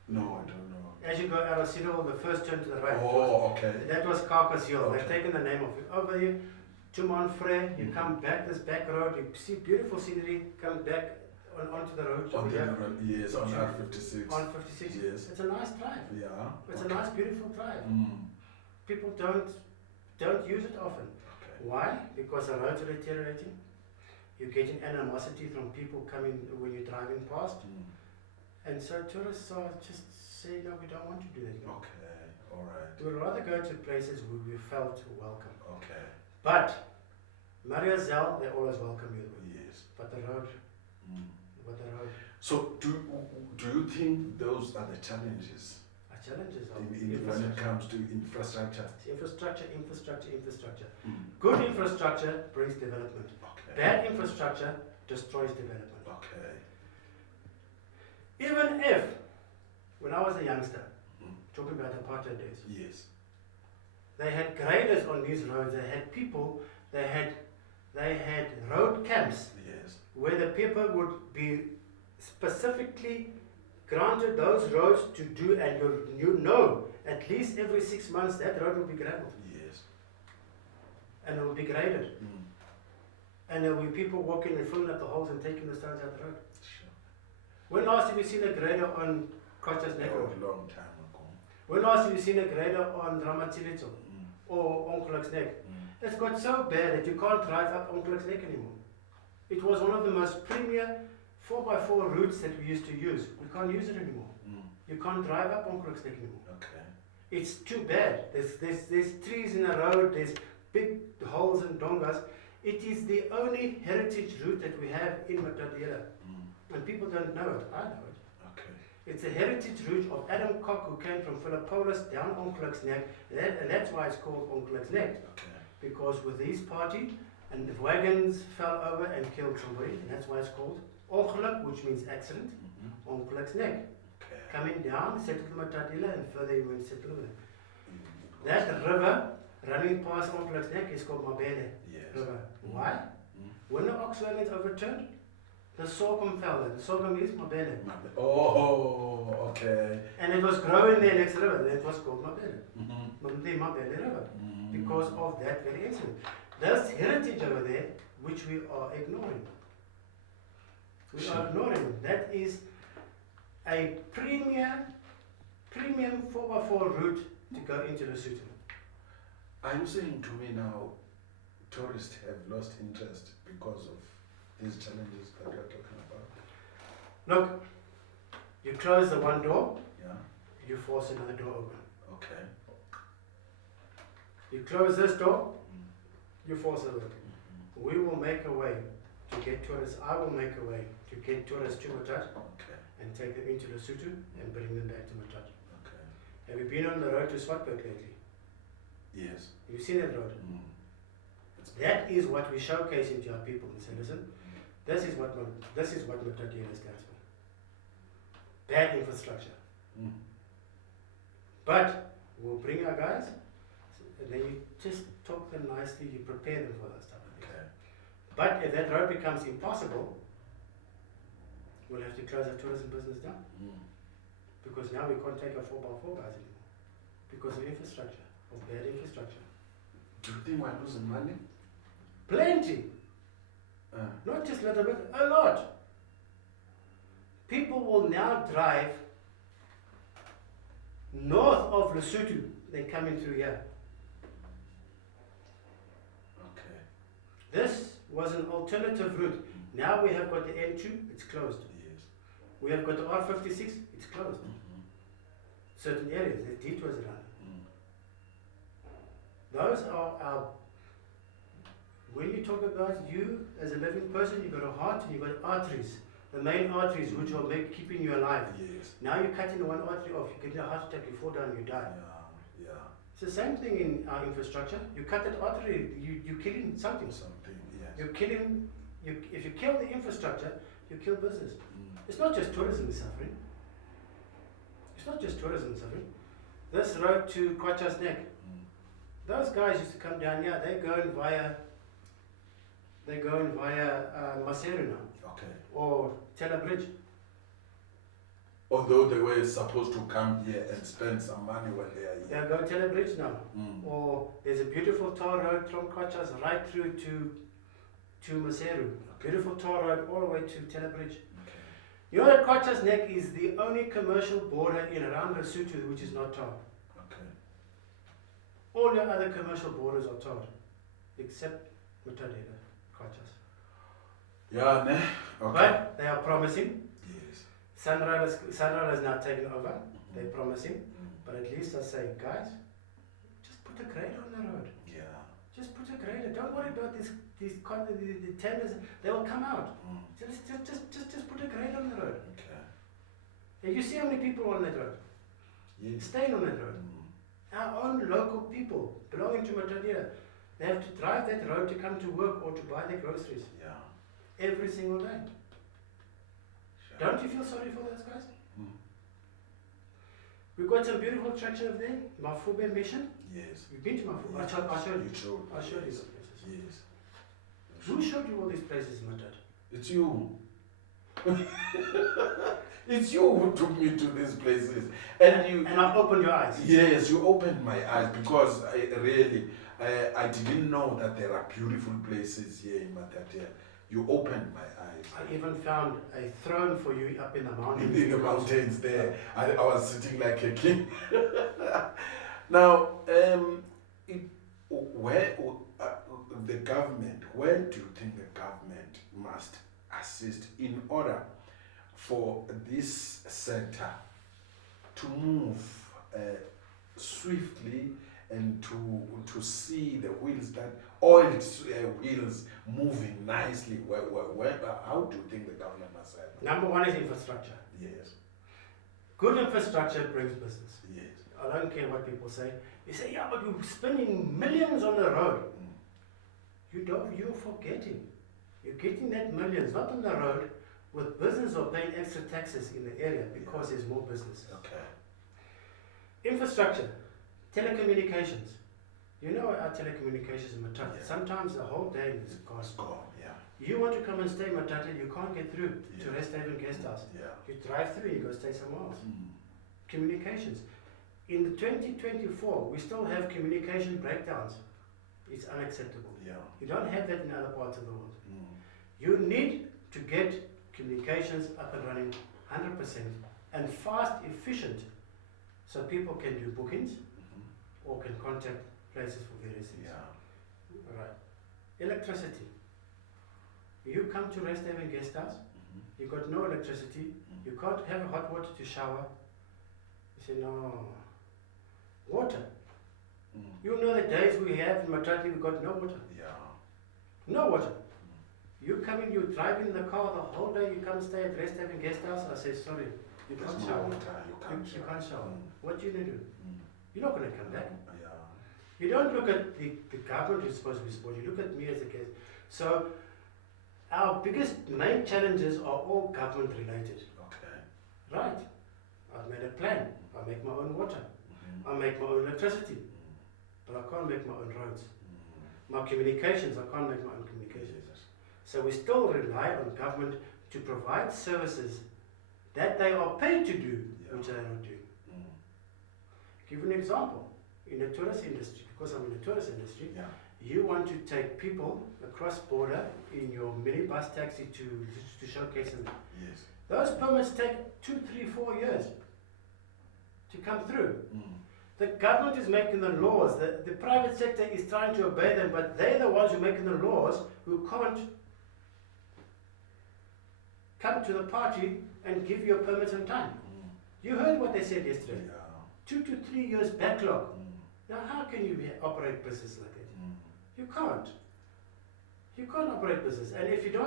No, I don't know. As you go out of Silverville, the first turn to the right. Oh, okay. That was Carcass Hill. Okay. They've taken the name of it. Over here to Montfrey, you come back this back road, you see beautiful scenery, come back onto the road. On over the here, road, yes, on R56. on 56. Yes. It's a nice drive. Yeah. It's Okay. a nice, beautiful drive. Mm. People don't use it often. Okay. Why? Because the roads are deteriorating. You're getting animosity from people coming when you're driving past. Mm. And so tourists are just saying, no, we don't want to do that. Okay. All right. We would rather go to places where we felt welcome. Okay. But Mariazell, they always welcome you. Yes. But the road, Mm. So do you think those are the challenges our challenges are when it infrastructure. comes to infrastructure? Infrastructure. Mm. Good infrastructure brings development. Okay. Bad infrastructure destroys development. Okay. Even if, when I was a youngster, Mm. talking about apartheid days, Yes. they had graders on these roads, they had people, they had road camps Yes. where the people would be specifically granted those roads to do, and you know at least every 6 months that road will be gravelled Yes. and it will be graded, Mm. and there will be people walking and filling up the holes and taking the stones out the road. Sure. When last have you seen a grader on Kocha's Neck Oh, Road? a long time ago. When last have you seen a grader on Matatiele Mm. or Ongeluk's Neck? Mm. It's got so bad that you can't drive up Ongeluk's Neck anymore. It was one of the most premier 4x4 routes that we used to use. We can't use it anymore. Mm. You can't drive up Ongeluk's Neck anymore. Okay. It's too bad. There's trees in the road, there's big holes and dongas. It is the only heritage route that we have in Matatiele. Mm. And people don't know it. I know it. Okay. It's a heritage route of Adam Cock, who came from Philip Rawlins down Ongeluk's Neck. And that's why it's called Ongeluk's Neck. Okay. Because with his party, and the wagons fell over and killed somebody, and that's why it's called Ongeluk, which means accident, Mm-hmm. Ongeluk's Neck. Okay. Coming down, settled Matatiele, and further he went settled there. Mm. That river running past Ongeluk's Neck is called Mabele Yes. River. Why? Mm. When the ox wagons overturned, the sorghum fell there. The sorghum is Mabele. Oh, okay. And it was growing there next river, and it was called Mabele. Mm-hmm. The Mabele River. Mm. Because of that very incident. There's heritage over there which we are ignoring. We Sure. are ignoring. That is a premier premium 4x4 route to go into Lesotho. Are you saying to me now, tourists have lost interest because of these challenges that we're talking about? Look, you close the one door, Yeah. you force another door open. Okay. You close this door, you force it open. We will make a way to get tourists. I will make a way to get tourists to Matatiele Okay. and take them into Lesotho and bring them back to Matatiele. Okay. Have you been on the road to Swartberg lately? Yes. Have you seen that road? That is what we showcase to our people and say, listen, this is what Matatiele stands for. Bad infrastructure. Mm. But we'll bring our guys, and then you just talk them nicely, you prepare them for that stuff. Okay. But if that road becomes impossible, we'll have to close our tourism business down. Because now we can't take our 4x4 guys anymore. Because of infrastructure, of bad infrastructure. Do you think we're losing money? Plenty! Not just a little bit, a lot. People will now drive north of Lesotho, they're coming through here. Okay. This was an alternative route. Now we have got the N2, it's closed. Yes. We have got the R56, it's closed. Certain areas, there's detours around. Those are our, when you talk about you as a living person, you've got a heart and you've got arteries. The main arteries which are keeping you alive. Yes. Now you're cutting one artery off, you get a heart attack, you fall down, you die. Yeah. Yeah. It's the same thing in our infrastructure. You cut that artery, you're killing something. Something. Yes. You're killing, if you kill the infrastructure, you kill business. It's not just tourism is suffering. It's not just tourism suffering. This road to Kwacha's Neck, those guys used to come down here, they're going via Maseru now, Okay. or Tela Bridge. Although they were supposed to come here and spend some money when they are here. They're going Tela Bridge now. Or there's a beautiful tar road from Kwacha's right through to Maseru. Beautiful tar road all the way to Tela Bridge. Okay. You know that Kwacha's Neck is the only commercial border in around Lesotho which is not tarred. Okay. All your other commercial borders are tarred, except Matatiele, Kwacha's. Yeah, ne? Okay. But they are promising. Yes. Sunrail has now taken over. They're promising. But at least I say, guys, just put a grader on the road. Yeah. Just put a grader. Don't worry about the tenders. They will come out. Just put a grader on the road. Okay. And you see how many people are on that road? Yes. Staying on that road. Our own local people belonging to Matatiele, they have to drive that road to come to work or to buy their groceries Yeah. every single day. Sure. Don't you feel sorry for those guys? We've got some beautiful attraction over there, Mafube Mission. Yes. You've been to Mafube? Yes. I'll show you. You showed. I'll show you Yes. those places. Yes. Who showed you all these places, Matad? It's you. It's you who took me to these places. And I opened your eyes. Yes, you opened my eyes because I didn't know that there are beautiful places here in Matatiele. You opened my eyes. I even found a throne for you up in the mountains. In the mountains there. I was sitting like a king. Now, the government, where do you think the government must assist in order for this sector to move swiftly and to see the wheels, that oiled wheels moving nicely? How do you think the government must help? Number one is infrastructure. Yes. Good infrastructure brings business. Yes. I don't care what people say. You say, yeah, but you're spending millions on the road. You're forgetting. You're getting that millions, not on the road, with business or paying extra taxes in the area because there's more business. Okay. Infrastructure, telecommunications. You know our telecommunications in Matatiele. Yeah. Sometimes the whole day is gone. It's gone, yeah. You want to come and stay in Matatiele, you can't get through Yeah. to Rest Haven Guest House. Yeah. You drive through, you go stay somewhere else. Communications. In the 2024, we still have communication breakdowns. It's unacceptable. Yeah. You don't have that in other parts of the world. You need to get communications up and running 100% and fast, efficient, So people can do bookings or can contact places for various things. Yeah. Right. Electricity. You come to Rest Haven Guest House, you got no electricity, you can't have hot water to shower. You say, no. Water. You know the days we have in Matatiele, we got no water. Yeah. No water. You come in, you drive in the car the whole day, you come stay at Rest Haven Guest House. I say, sorry, you There's can't no shower. water, You can't shower. What do you need to do? Mm. You're not going to come back. Yeah. You don't look at the government who's supposed to be supported. You look at me as a case. So our biggest main challenges are all government related. Okay. Right. I've made a plan. I make my own water. I make my own electricity. But I can't make my own roads. My communications, I can't make my own communications. So we still rely on government to provide services that they are paid to do, which they don't do. Give you an example. In the tourist industry, because I'm in the tourist industry, you want to take people across border in your minibus taxi to showcase them. Yes. Those permits take 2, 3, 4 years to come through. The government is making the laws. The private sector is trying to obey them, but they're the ones who are making the laws who can't come to the party and give you a permit on time. You heard what they said yesterday. 2 to 3 years backlog. Now how can you operate business like that? You can't. You can't operate business. And if you're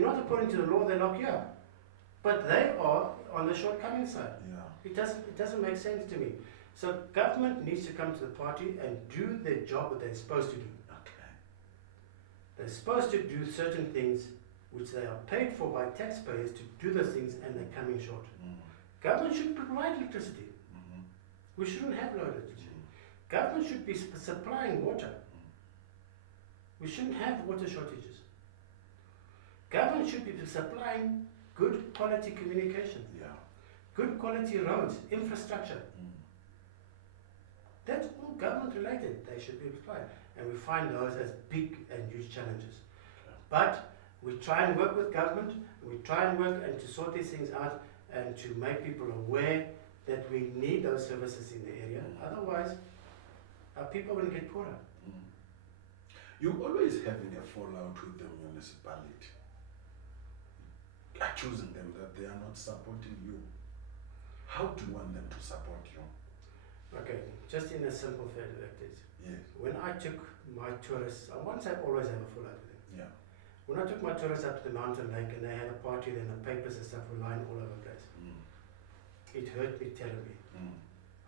not according to the law, they lock you up. But they are on the shortcoming side. It doesn't make sense to me. So government needs to come to the party and do their job that they're supposed to do. They're supposed to do certain things which they are paid for by taxpayers to do those things, and they're coming short. Government should provide electricity. We shouldn't have no electricity. Government should be supplying water. We shouldn't have water shortages. Government should be supplying good quality communication, good quality roads, infrastructure. That's all government related. They should be supplied. And we find those as big and huge challenges. But we try and work with government, we try and work and to sort these things out and to make people aware that we need those services in the area. Otherwise, our people will get poorer. You're always having a fallout with the municipality, accusing them that they are not supporting you. How do you want them to support you? Okay, just in a simple fact like this. Yes. When I took my tourists, once I always have a fallout with them. Yeah. When I took my tourists up to the mountain lake and they had a party, then the papers and stuff were lying all over the place. It hurt me terribly.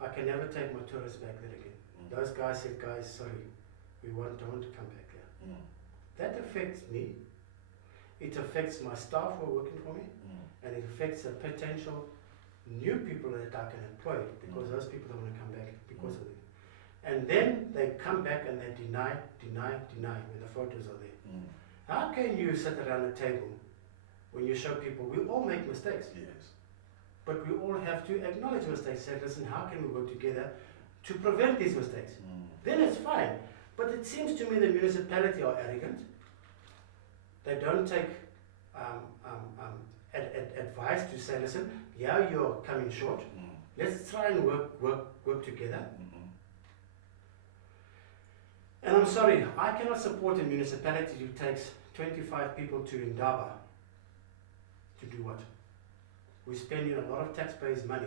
I can never take my tourists back there again. Those guys said, guys, sorry, we don't want to come back there. That affects me. It affects my staff who are working for me, and it affects the potential new people that I can employ, because those people don't want to come back because of it. And then they come back and they deny when the photos are there. How can you sit around a table when you show people, we all make mistakes, but we all have to acknowledge mistakes, say, listen, how can we work together to prevent these mistakes? Then it's fine. But it seems to me the municipality are arrogant. They don't take advice to say, listen, yeah, you're coming short. Let's try and work together. And I'm sorry, I cannot support a municipality who takes 25 people to Indaba to do what? We're spending a lot of taxpayers' money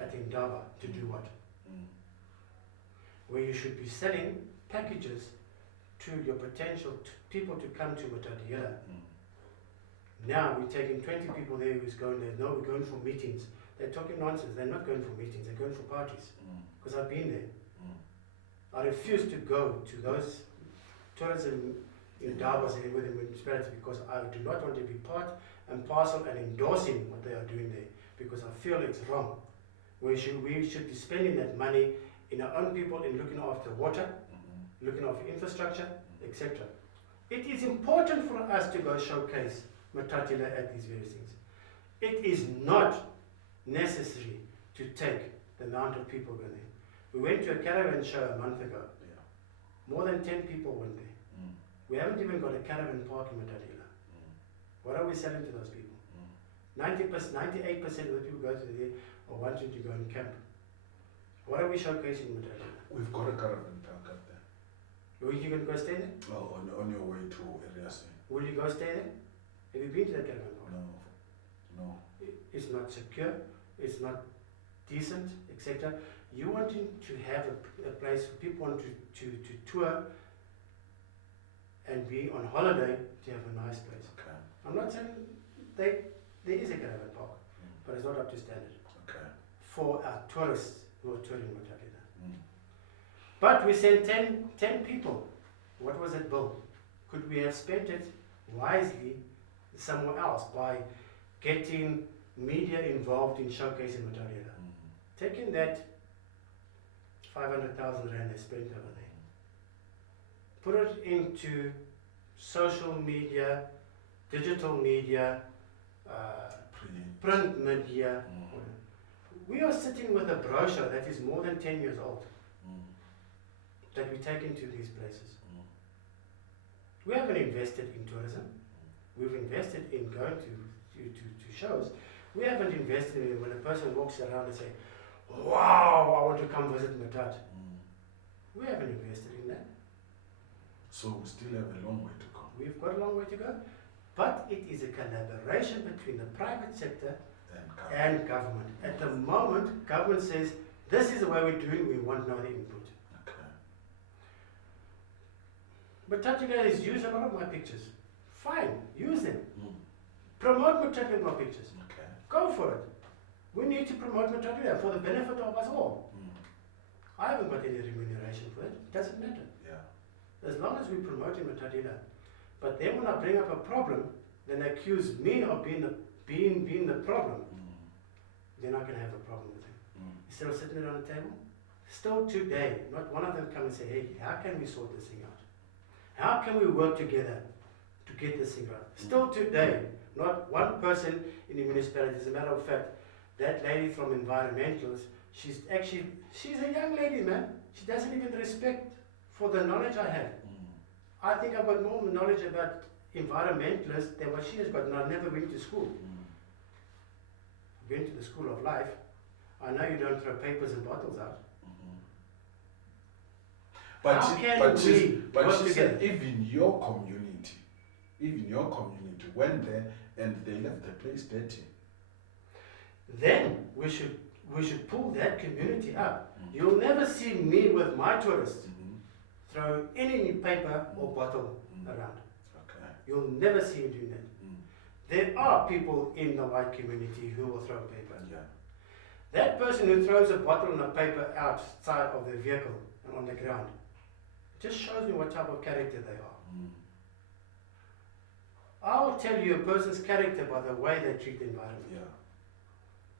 at Indaba to do what? Where you should be selling packages to your potential people to come to Matatiele. Now we're taking 20 people there who's going there. No, we're going for meetings. They're talking nonsense. They're not going for meetings. They're going for parties. Because I've been there. I refuse to go to those tourism in Davos and with the municipality, because I do not want to be part and parcel and endorsing what they are doing there, because I feel it's wrong. We should be spending that money in our own people, in looking after water, looking after infrastructure, etc. It is important for us to go showcase Matatiele at these various things. It is not necessary to take the amount of people going there. We went to a caravan show a month ago. More than 10 people went there. We haven't even got a caravan park in Matatiele. What are we selling to those people? 98% of the people go to there are wanting to go and camp. What are we showcasing in Matatiele? We've got a caravan park up there. Will you going to go stay there? Oh, on your way to Area C. Will you go stay there? Have you been to that caravan park? No. It's not secure, it's not decent, etc. You want to have a place where people want to tour and be on holiday to have a nice place. Okay. I'm not saying there is a caravan park, but it's not up to standard Okay. for our tourists who are touring Matatiele. Mm. But we sent 10 people. What was that bill? Could we have spent it wisely somewhere else by getting media involved in showcasing Matatiele? Taking that 500,000 rand they spent over there, put it into social media, digital media, print media. We are sitting with a brochure that is more than 10 years old that we take into these places. We haven't invested in tourism. We've invested in going to shows. We haven't invested in when a person walks around and say, wow, I want to come visit Matat. We haven't invested in that. So we still have a long way to go. We've got a long way to go. But it is a collaboration between the private sector and government. At the moment, government says, this is the way we're doing, we want no other input. Okay. But Matatiele has used a lot of my pictures. Fine, use them. Promote Matatiele in my pictures. Okay. Go for it. We need to promote Matatiele for the benefit of us all. I haven't got any remuneration for it. It doesn't matter. Yeah. As long as we promote Matatiele. But then when I bring up a problem, then they accuse me of being the problem. Then I can have a problem with them. Instead of sitting around the table, still today, not one of them come and say, hey, how can we sort this thing out? How can we work together to get this thing right? Still today, not one person in the municipality. As a matter of fact, that lady from environmentals, she's a young lady, man. She doesn't even respect for the knowledge I have. I think I've got more knowledge about environmentalists than what she has got, and I've never been to school. I've been to the school of life. I know you don't throw papers and bottles out. But how can we work she together? said, even your community went there and they left the place dirty. Then we should pull that community up. You'll never see me with my tourists throw any paper or bottle around. Okay. You'll never see me doing that. There are people in the white community who will throw paper. Yeah. That person who throws a bottle and a paper outside of their vehicle and on the ground just shows me what type of character they are. I'll tell you a person's character by the way they treat the environment. Yeah.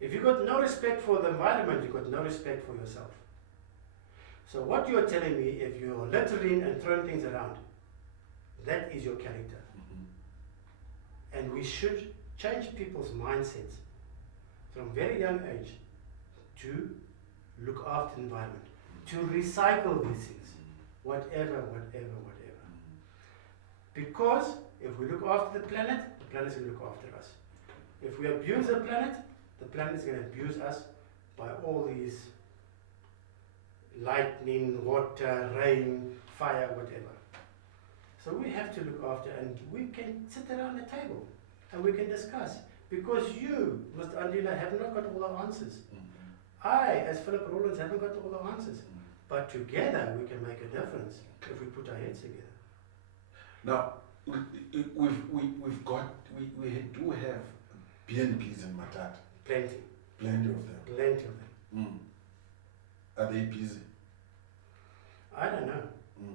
If you've got no respect for the environment, you've got no respect for yourself. So what you're telling me, if you're littering and throwing things around, that is your character. And we should change people's mindsets from very young age to look after the environment, to recycle these things, whatever. Because if we look after the planet's going to look after us. If we abuse the planet is going to abuse us by all these lightning, water, rain, fire, whatever. So we have to look after, and we can sit around the table and we can discuss. Because you, Mr. Andila, have not got all the answers. I, as Philip Rawlins, haven't got all the answers. But together we can make a difference if we put our heads together. Now, we do have BNBs in Matat. Plenty. Plenty of them. Plenty of them. Are they busy? I don't know.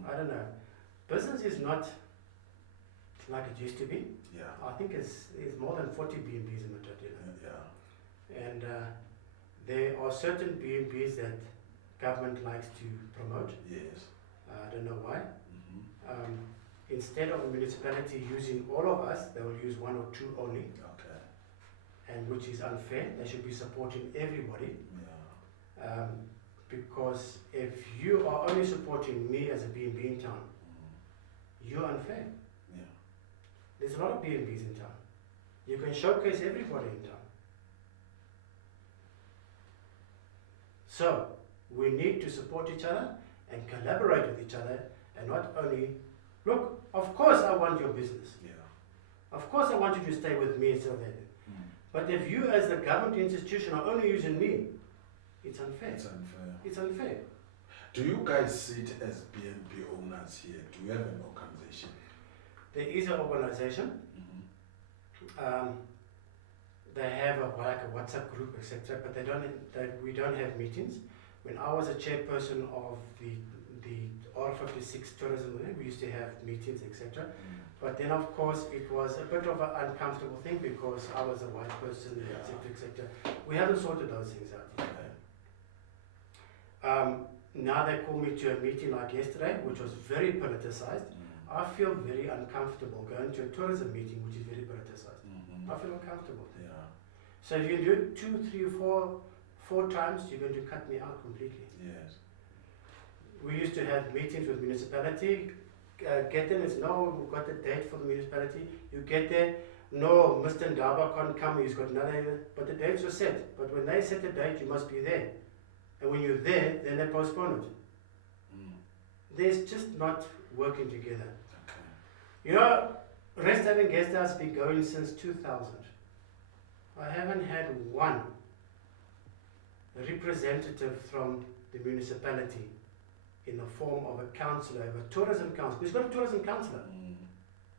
I don't know. Business is not like it used to be. Yeah. I think it's more than 40 B&Bs in Matatiele. Yeah. And there are certain B&Bs that government likes to promote. Yes. I don't know why. Instead of a municipality using all of us, they will use one or two only. Okay. And which is unfair. They should be supporting everybody. Yeah. Because if you are only supporting me as a B&B in town, you're unfair. Yeah. There's a lot of B&Bs in town. You can showcase everybody in town. So, We need to support each other and collaborate with each other, and not only, look, of course I want your business. Yeah. Of course I want you to stay with me and so that. But if you as the government institution are only using me, it's unfair. It's unfair. It's unfair. Do you guys sit as BNP owners here? Do you have an organization? There is an organization. They have like a WhatsApp group, etc. But we don't have meetings. When I was a chairperson of the R56 tourism, we used to have meetings, etc. But then, of course, it was a bit of an uncomfortable thing because I was a white person, etc., etc. We haven't sorted those things out yet. Now they call me to a meeting like yesterday, which was very politicized. I feel very uncomfortable going to a tourism meeting, which is very politicized. I feel uncomfortable. Yeah. So if you do it 2, 3, 4 times, you're going to cut me out completely. Yes. We used to have meetings with municipality. Get them, it's no, we've got the date for the municipality. You get there, no, Mr. Ndaba can't come, he's got another, but the dates were set. But when they set the date, you must be there. And when you're there, then they postpone it. There's just not working together. Okay. You know, Rest Haven Guest House has been going since 2000. I haven't had one representative from the municipality in the form of a councillor, a tourism councillor. We've got a tourism councillor.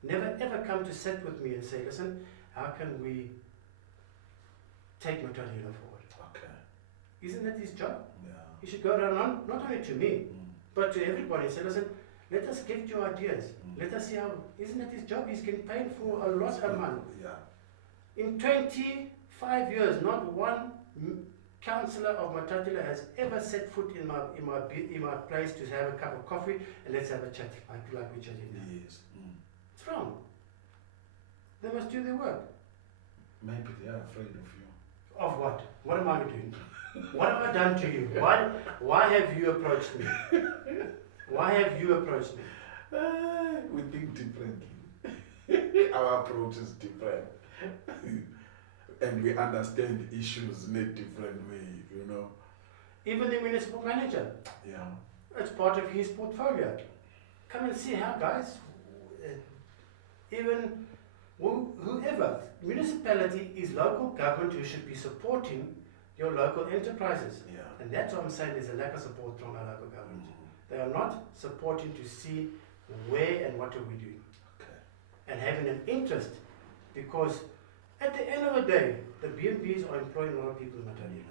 Never ever come to sit with me and say, listen, how can we take Matatiele forward? Okay. Isn't that his job? Yeah. He should go around, not only to me, but to everybody and say, listen, let us get your ideas. Let us see how, isn't that his job? He's getting paid for a lot a month. Yeah. In 25 years, not one councillor of Matatiele has ever set foot in my place to have a cup of coffee and let's have a chat like we're chatting now. Yes. It's wrong. They must do their work. Maybe they are afraid of you. Of what? What am I doing? What have I done to you? Why have you approached me? Why have you approached me? We think differently. Our approach is different. And we understand issues in a different way, you know. Even the municipal manager. Yeah. It's part of his portfolio. Come and see how, guys. Even whoever. Municipality is local government who should be supporting your local enterprises. Yeah. And that's what I'm saying, there's a lack of support from our local government. They are not supporting to see where and what are we doing. Okay. And having an interest, because at the end of the day, the BNPs are employing a lot of people in Matatiele.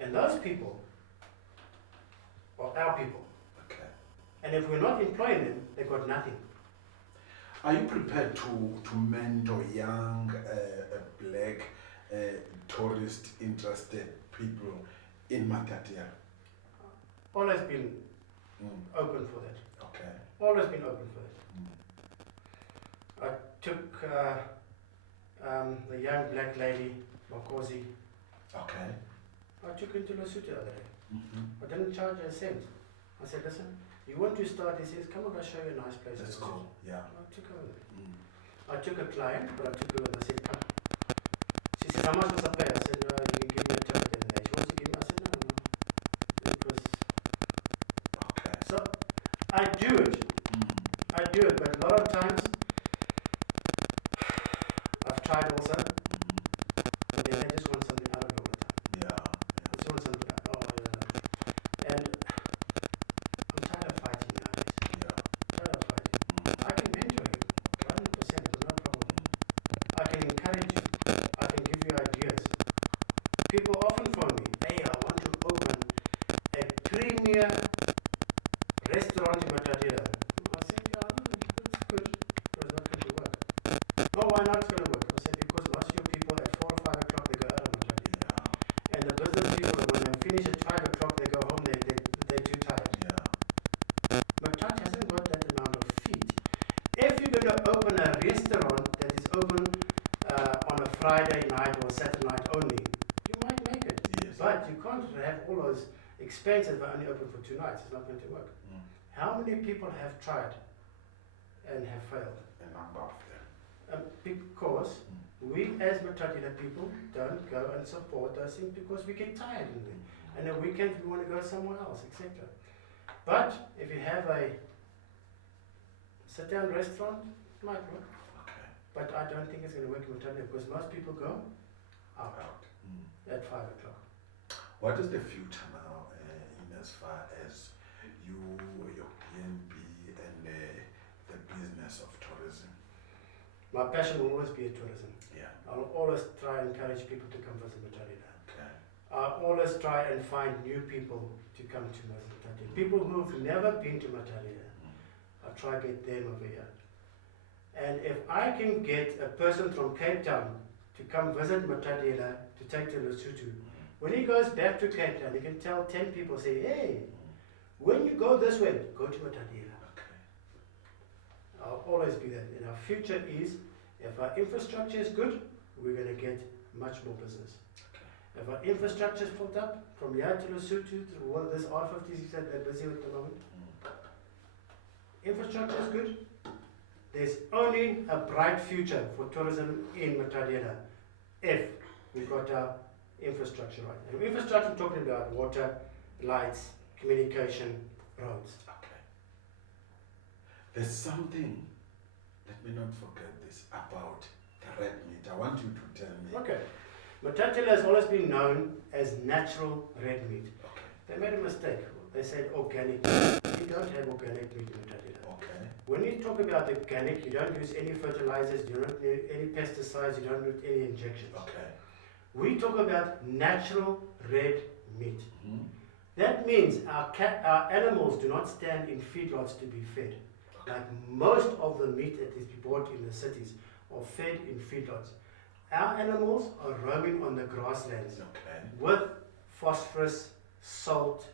And those people are our people. Okay. And if we're not employing them, they've got nothing. Are you prepared to mentor young, black, tourist interested people in Matatiele? Always been open for that. Okay. Always been open for that. I took the young black lady, Makosi. Okay. I took her to Lesotho the other day. I didn't charge her a cent. I said, listen, you want to start? He says, come on, I'll show you a nice place. That's cool. Yeah. I took her with me. I took a client, but I took her with. I said, come. She said, how much was I pay? I said, you can give me a tip at the end of the day. She wants to give me. I said, no. It was. Okay. So I do it. I do it, but a lot of times I've tried also. But then I just want something out of it all the time. Yeah. I just want something out. Oh, yeah. And I'm tired of fighting nowadays. Yeah. Tired of fighting. I can mentor you, 100%, no problem. I can encourage you. I can give you ideas. People often phone me, hey, I want to open a premier restaurant in Matatiele. I said, yeah, that's good, but it's not going to work. Oh, why not? It's going to work. I said, because most of your people at 4 or 5 o'clock, they go out of Matatiele. Yeah. And the business people, when they finish at 5 o'clock, they go home, they're too tired. Yeah. Matatiele hasn't got that amount of feet. If you're going to open a restaurant that is open on a Friday night or Saturday night only, you might make it. Yes. But you can't have all those expenses but only open for 2 nights. It's not going to work. How many people have tried and have failed? A number of them. Because We as Matatiele people don't go and support those things because we get tired in them. And the weekends we want to go somewhere else, etc. But if you have a sit-down restaurant, it might work. Okay. But I don't think it's going to work in Matatiele because most people go out at 5 o'clock. What is the future now in as far as you, your BNB, and the business of tourism? My passion will always be tourism. Yeah. I'll always try and encourage people to come visit Matatiele. Okay. I'll always try and find new people to come to Matatiele. People who've never been to Matatiele, I'll try to get them over here. And if I can get a person from Cape Town to come visit Matatiele, to take to Lesotho, when he goes back to Cape Town, he can tell 10 people, say, hey, when you go this way, go to Matatiele. Okay. I'll always be that. And our future is, if our infrastructure is good, we're going to get much more business. Okay. If our infrastructure is full up, from here to Lesotho, to all this R56 that they're busy with at the moment, infrastructure is good, there's only a bright future for tourism in Matatiele if we got our infrastructure right. And infrastructure, I'm talking about water, lights, communication, roads. Okay. There's something, let me not forget this, about the red meat. I want you to tell me. Okay. Matatiele has always been known as natural red meat. Okay. They made a mistake. They said organic meat. You don't have organic meat in Matatiele. Okay. When you talk about organic, you don't use any fertilizers, you don't use any pesticides, you don't use any injections. Okay. We talk about natural red meat. Mm-hmm. That means our animals do not stand in feedlots to be fed. Like most of the meat that is bought in the cities are fed in feedlots. Our animals are roaming on the grasslands with phosphorus, salt,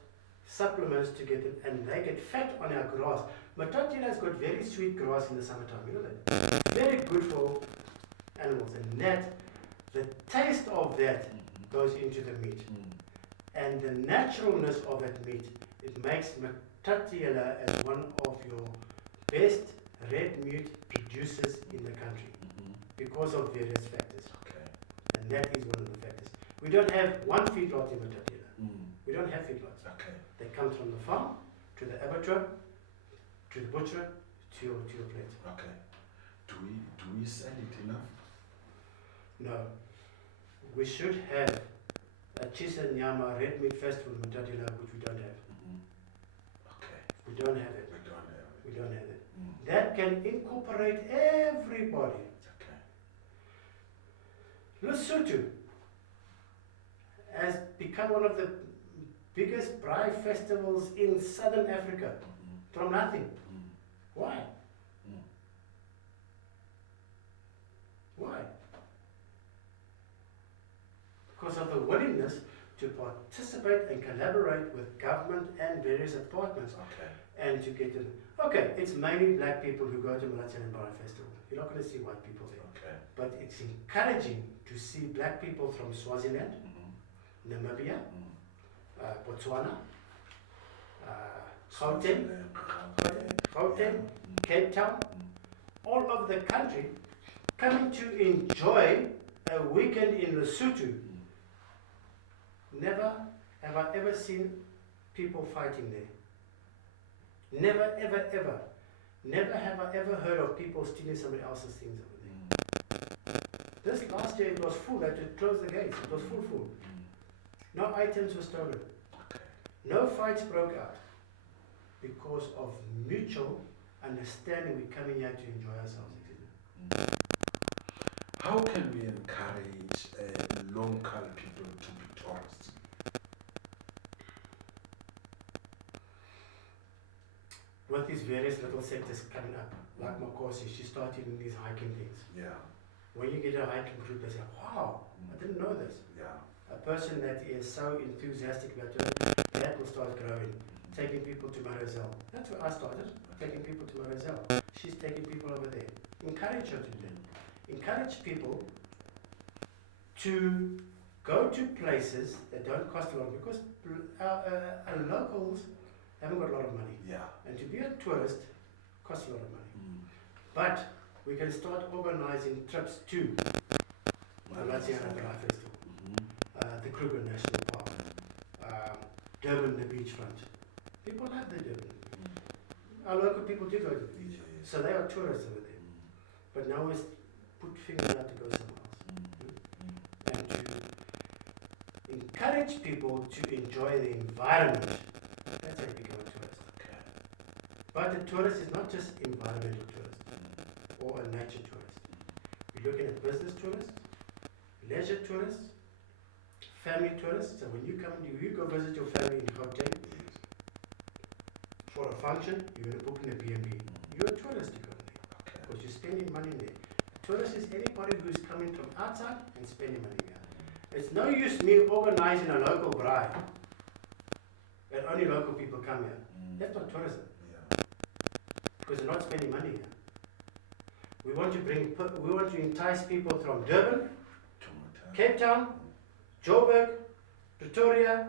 supplements to get them, and they get fat on our grass. Matatiele has got very sweet grass in the summertime, you know that? Very good for animals, and that, the taste of that goes into the meat. And the naturalness of that meat, it makes Matatiele as one of your best red meat producers in the country because of various factors. Okay. And that is one of the factors. We don't have one feedlot in Matatiele. We don't have feedlots. Okay. They come from the farm to the abattoir, to the butcher, to your plate. Okay. Do we sell it enough? No. We should have a Chisa Nyama red meat festival in Matatiele, which we don't have. Okay. We don't have it. We don't have it. We don't have it. That can incorporate everybody. Okay. Lesotho has become one of the biggest braai festivals in southern Africa from nothing. Why? Why? Because of the willingness to participate and collaborate with government and various departments. Okay. And to get them. Okay, it's mainly black people who go to Matatiele Braai Festival. You're not going to see white people there. Okay. But it's encouraging to see black people from Swaziland, Namibia, Botswana, Gauteng, Cape Town, all over the country, coming to enjoy a weekend in Lesotho. Never have I ever seen people fighting there. Never, ever, ever. Never have I ever heard of people stealing somebody else's things over there. This last year it was full. I had to close the gates. It was full. No items were stolen. Okay. No fights broke out because of mutual understanding. We're coming here to enjoy ourselves. How can we encourage local people to be tourists? With these various little sectors coming up, like Makosi, she started in these hiking things. Yeah. When you get a hiking group, they say, wow, I didn't know this. Yeah. A person that is so enthusiastic about it, that will start growing, taking people to Marozelle. That's where I started, taking people to Marozelle. She's taking people over there. Encourage her to do that. Encourage people to go to places that don't cost a lot, because our locals haven't got a lot of money. Yeah. And to be a tourist costs a lot of money. But we can start organizing trips to the Matatiele Festival, the Kruger National Park, Durban, the beachfront. People love the Durban. Our local people do go to the beach, so they are tourists over there. But now we put fingers out to go somewhere else. And to encourage people to enjoy the environment, that's how you become a tourist. But the tourist is not just environmental tourist or a nature tourist. We're looking at business tourists, leisure tourists, family tourists. So when you go visit your family in Gauteng for a function, you're going to book in a B&B. You're a tourist, you go there because you're spending money there. A tourist is anybody who's coming from outside and spending money there. It's no use me organizing a local bride that only local people come here. That's not tourism. Because they're not spending money here. We want to entice people from Durban, Cape Town, Joburg, Pretoria,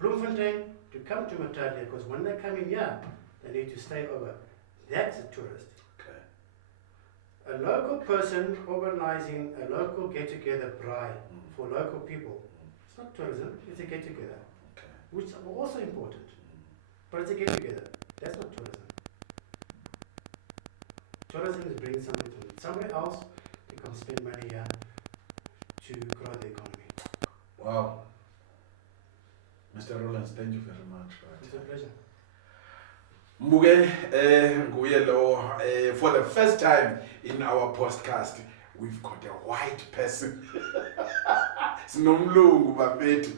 Bloemfontein to come to Matatiele, because when they come in here, they need to stay over. That's a tourist. A local person organizing a local get-together bride for local people. It's not tourism, it's a get-together, which is also important. But it's a get-together. That's not tourism. Tourism is bringing somebody from somewhere else to come spend money here to grow the economy. Wow. Mr. Rawlins, thank you very much for that. It's a pleasure. Mbuke, nguye lo, for the first time in our podcast, we've got a white person. Sinomlungu bafethu.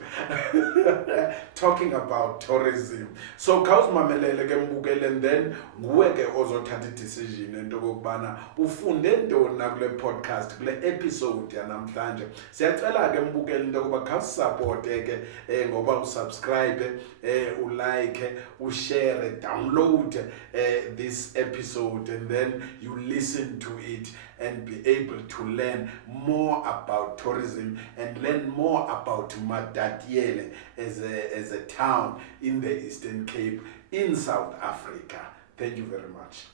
Talking about tourism. So khawusimamelele ke mbukele, and then nguwe ke ozothatha decision into kokubana ufunde ntoni na kule podcast, kule episode yanamhlanje. Siyacela ke mbukele into kokuba khawusupporte ke ngoba usubscribe, ulike, ushare, download this episode, and then you listen to it and be able to learn more about tourism and learn more about Matatiele as a town in the Eastern Cape in South Africa. Thank you very much.